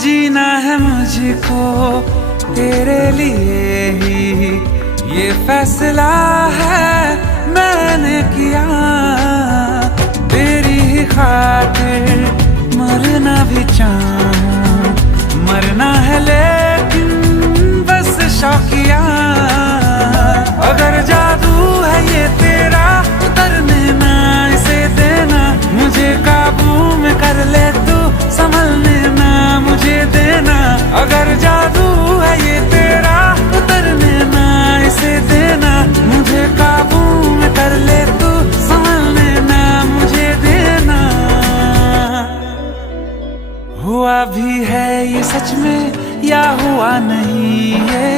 जीना है मुझको तेरे लिए ही, ये फैसला है मैंने किया। तेरी ही खातिर मरना भी चाहूं, मरना है लेकिन बस शौकिया। अगर जादू है ये तेरा उतरने ना इसे देना, मुझे काबू में कर ले तू संभलने ना मुझे देना। अगर जादू है ये तेरा उतरने ना इसे देना, मुझे काबू में कर ले तू संभलने ना मुझे देना। हुआ भी है ये सच में या हुआ नहीं, ये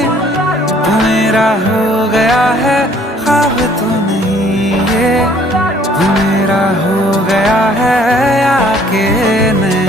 तू मेरा हो गया है ख्वाब तो नहीं, ये तू मेरा हो गया है या के नहीं।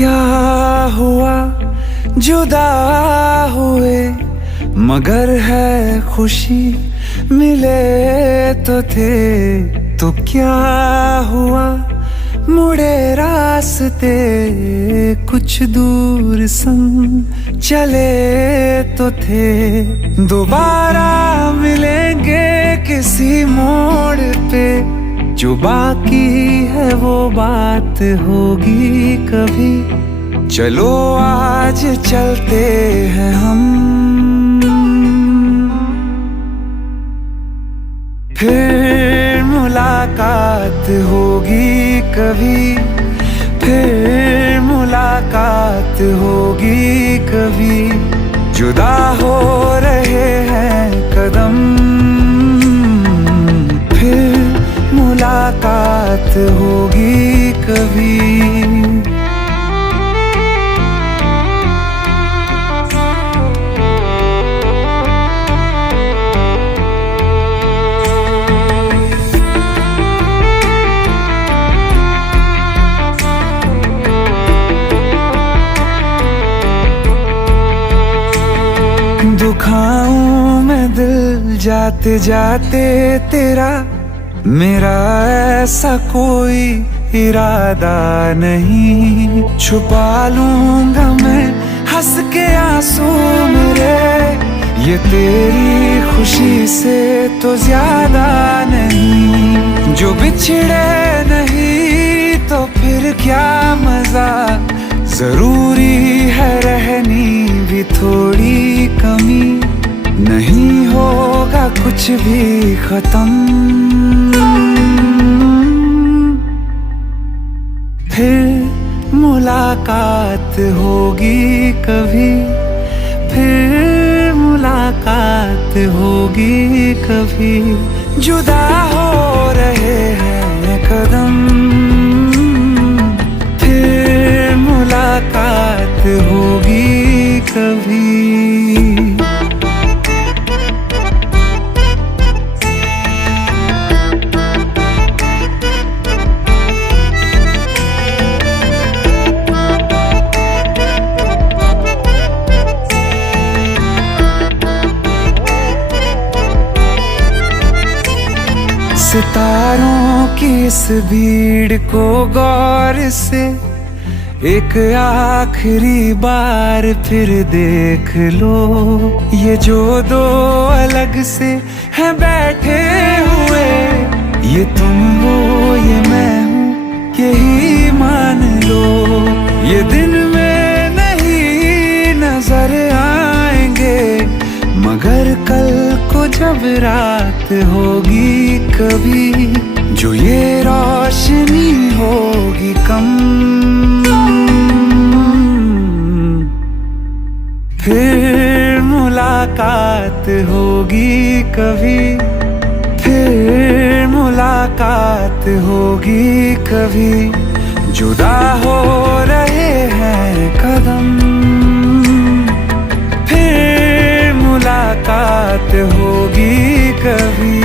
क्या हुआ जुदा हुए, मगर है खुशी मिले तो थे। तो क्या हुआ मुड़े रास्ते, कुछ दूर संग चले तो थे। दोबारा मिलेंगे किसी मोड़ पे, जो बाकी है वो बात होगी कभी। चलो आज चलते हैं हम, फिर मुलाकात होगी कभी। फिर मुलाकात होगी कभी। जुदा हो रहे हैं कदम, फिर मुलाकात होगी कभी। दुखाऊं मैं दिल जाते जाते तेरा, मेरा ऐसा कोई इरादा नहीं। छुपा लूंगा मैं हंस के आंसू मेरे, ये तेरी खुशी से तो ज्यादा नहीं। जो बिछड़े नहीं तो फिर क्या मजा, जरूरी है रहनी भी थोड़ी कमी। नहीं होगा कुछ भी खत्म, फिर मुलाकात होगी कभी। फिर मुलाकात होगी कभी। जुदा हो रहे हैं कदम, फिर मुलाकात होगी कभी। सितारों की इस भीड़ को गौर से एक आखिरी बार फिर देख लो। ये जो दो अलग से हैं बैठे हुए, ये तुम हो ये मैं हूँ यही मान लो। ये दिन में नहीं नजर आएंगे, मगर कल को जब रात होगी कभी, जो ये रोशनी होगी कम, फिर मुलाकात होगी कभी। फिर मुलाकात होगी कभी। जुदा हो रहे हैं कदम, फिर मुलाकात होगी कभी।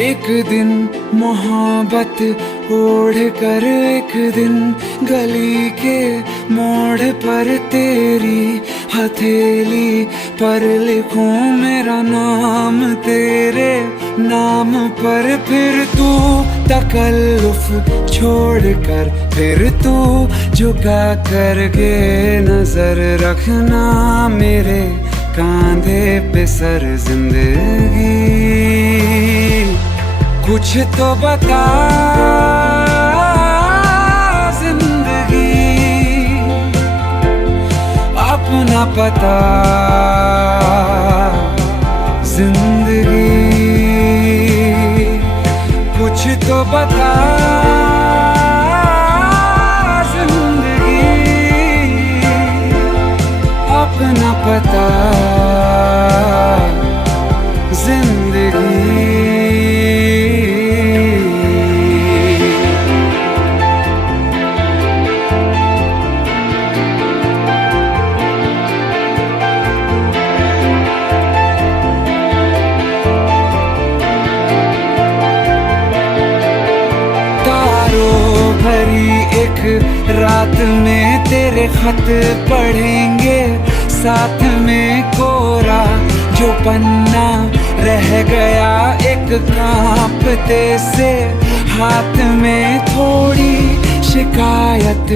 एक दिन मोहब्बत ओढ़ कर, एक दिन गली के मोड़ पर तेरी हथेली पर लिखूं मेरा नाम तेरे नाम पर। फिर तू तकल्लुफ छोड़ कर, फिर तू झुका करके नजर रखना मेरे कांधे पे सर। जिंदगी कुछ तो बता, जिंदगी अपना पता। जिंदगी पता जिंदगी, अपना पता जिंदगी। भरी एक रात में तेरे खत पढ़ेंगे, साथ में कोरा जो पन्ना रह गया एक कांपते से हाथ में। थोड़ी शिकायत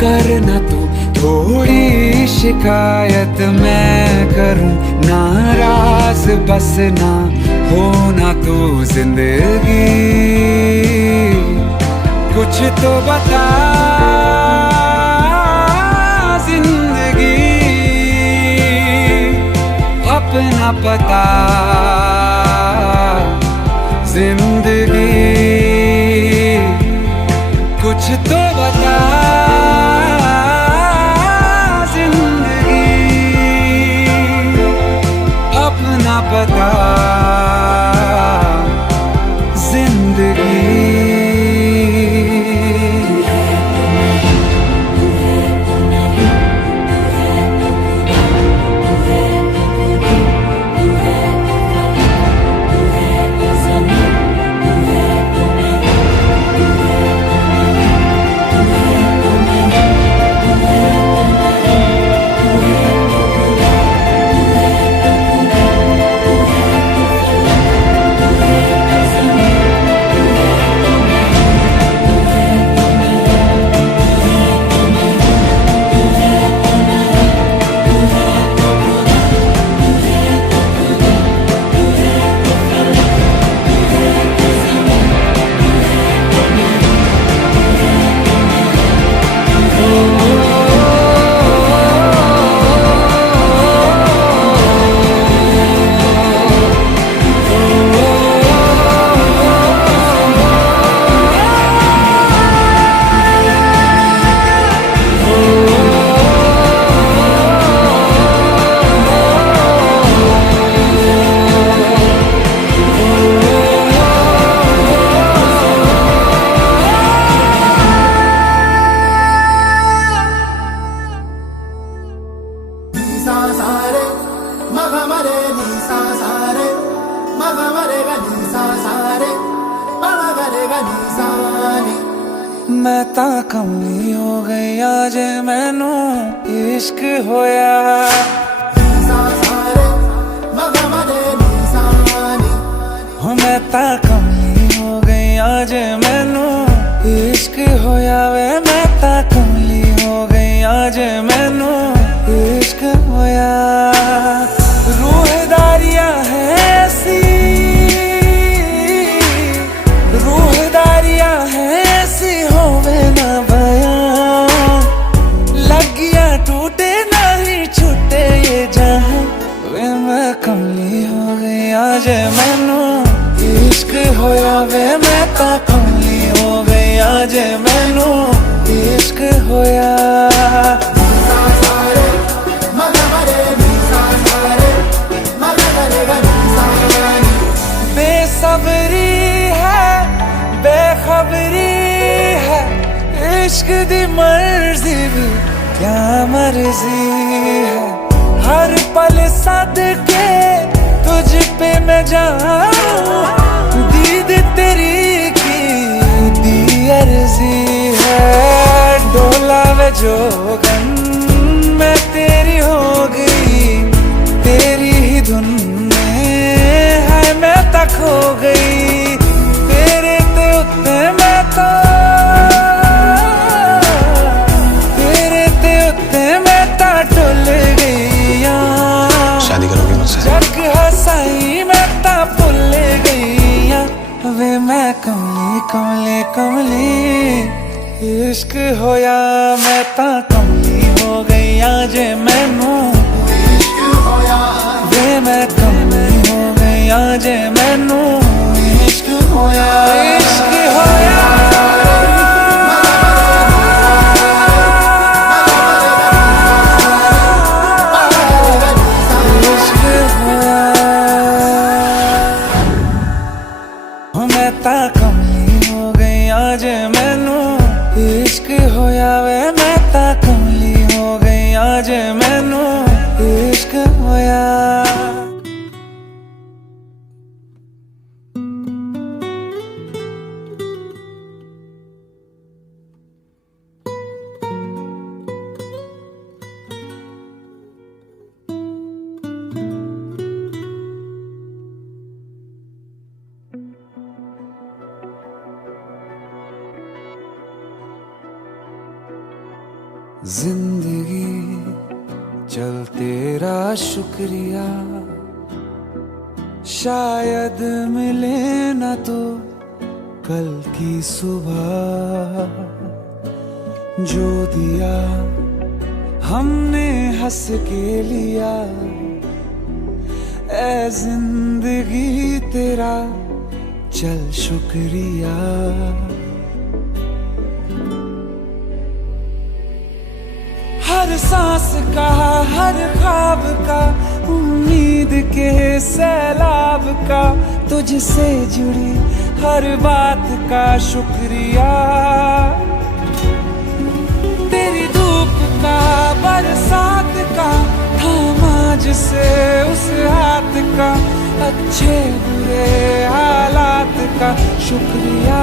करना तू, थोड़ी शिकायत मैं करूं, नाराज बस ना होना तू जिंदगी। कुछ तो बता जिंदगी, अपना पता जिंदगी। कुछ तो बता जिंदगी, अपना पता जिंदगी। मैं ता कमली हो गई आज मैनू इश्क होया। मैं ता कमली हो गई आज मैनू इश्क होया वे। मैं ता कमली हो गई आज मैनू इश्क होया। रूहदारियां है ऐसी, रूहदारियां है ऐसी होवे ना बयां। लगिया टूटे नहीं छूटे ये जहां वे। मैं कमली हो गई आज मैनू इश्क होया वे। मैं ता कमली हो गई आज मैनू इश्क होया। बेसब्री है बेखबरी है इश्क दी मर्जी भी क्या मर्जी है। हर पल सदके तुझ पे मैं जाऊं, दीद तेरी की दी अर्जी है। डोला वे जोगन मैं तेरी हो गई, तेरी ही धुन में है मैं तक हो गई। तेरे ते उत्ते मैं तो, तेरे ते उत्ते मैं ता डुल गई। शादी करोगी मुझसे? जग हसाई मैं ता भुल गई वे। मैं कमली कमली कमली इश्क होया। मैं ता कमली हो गई आज मैनू इश्क होया वे। मैं कमली हो गई आज मैनू इश्क होया इश्क होया इश्क होया मैं ता कमली हो गई आज मैनू इश्क होया वे मैं ता कमली हो गई आज मैनू इश्क होया जिंदगी चल तेरा शुक्रिया शायद मिले ना तो कल की सुबह जो दिया हमने हंस के लिया ऐ जिंदगी तेरा चल शुक्रिया हर सांस का हर ख्वाब का उम्मीद के सैलाब का तुझसे जुड़ी हर बात का शुक्रिया तेरी धूप का बरसात का थामा जिसे उस हाथ का अच्छे बुरे हालात का शुक्रिया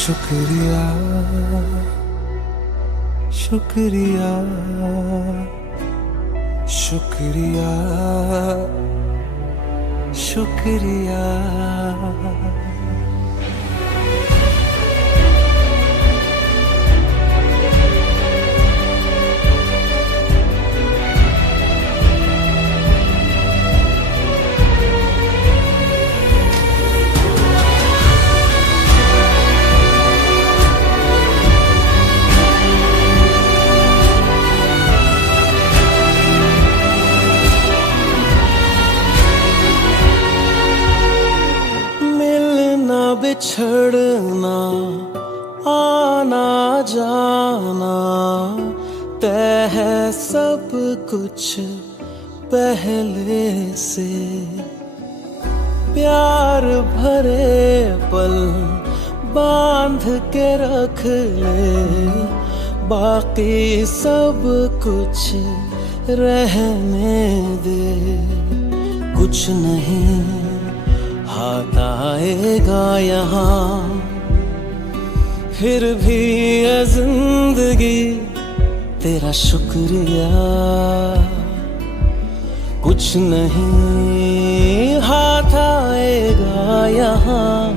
शुक्रिया शुक्रिया शुक्रिया शुक्रिया बिछड़ना आना जाना तय है सब कुछ पहले से प्यार भरे पल बांध के रख ले बाकी सब कुछ रहने दे कुछ नहीं हाथ आएगा यहाँ फिर भी है जिंदगी तेरा शुक्रिया कुछ नहीं हाथ आएगा यहाँ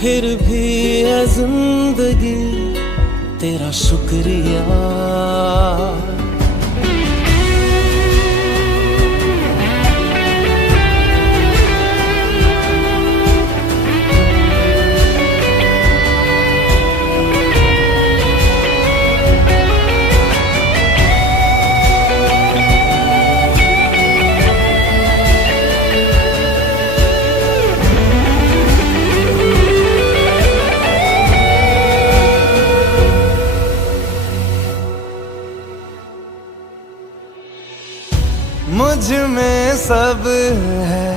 फिर भी है जिंदगी तेरा शुक्रिया मुझ में सब है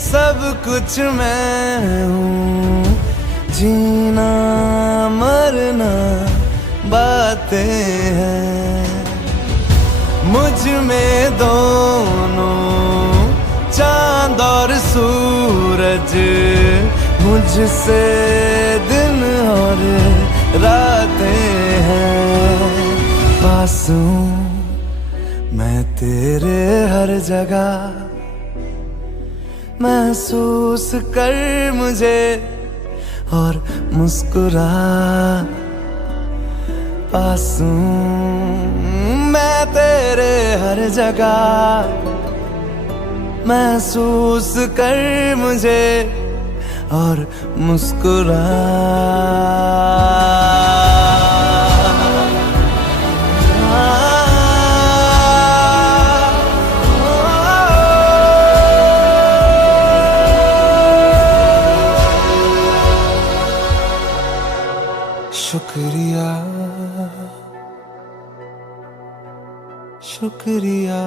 सब कुछ मैं हूँ जीना मरना बातें हैं मुझ में दोनों चांद और सूरज मुझसे दिन और रातें हैं पास हूँ मैं तेरे हर जगह महसूस कर मुझे और मुस्कुरा पास हूँ मैं तेरे हर जगह महसूस कर मुझे और मुस्कुरा शुक्रिया शुक्रिया।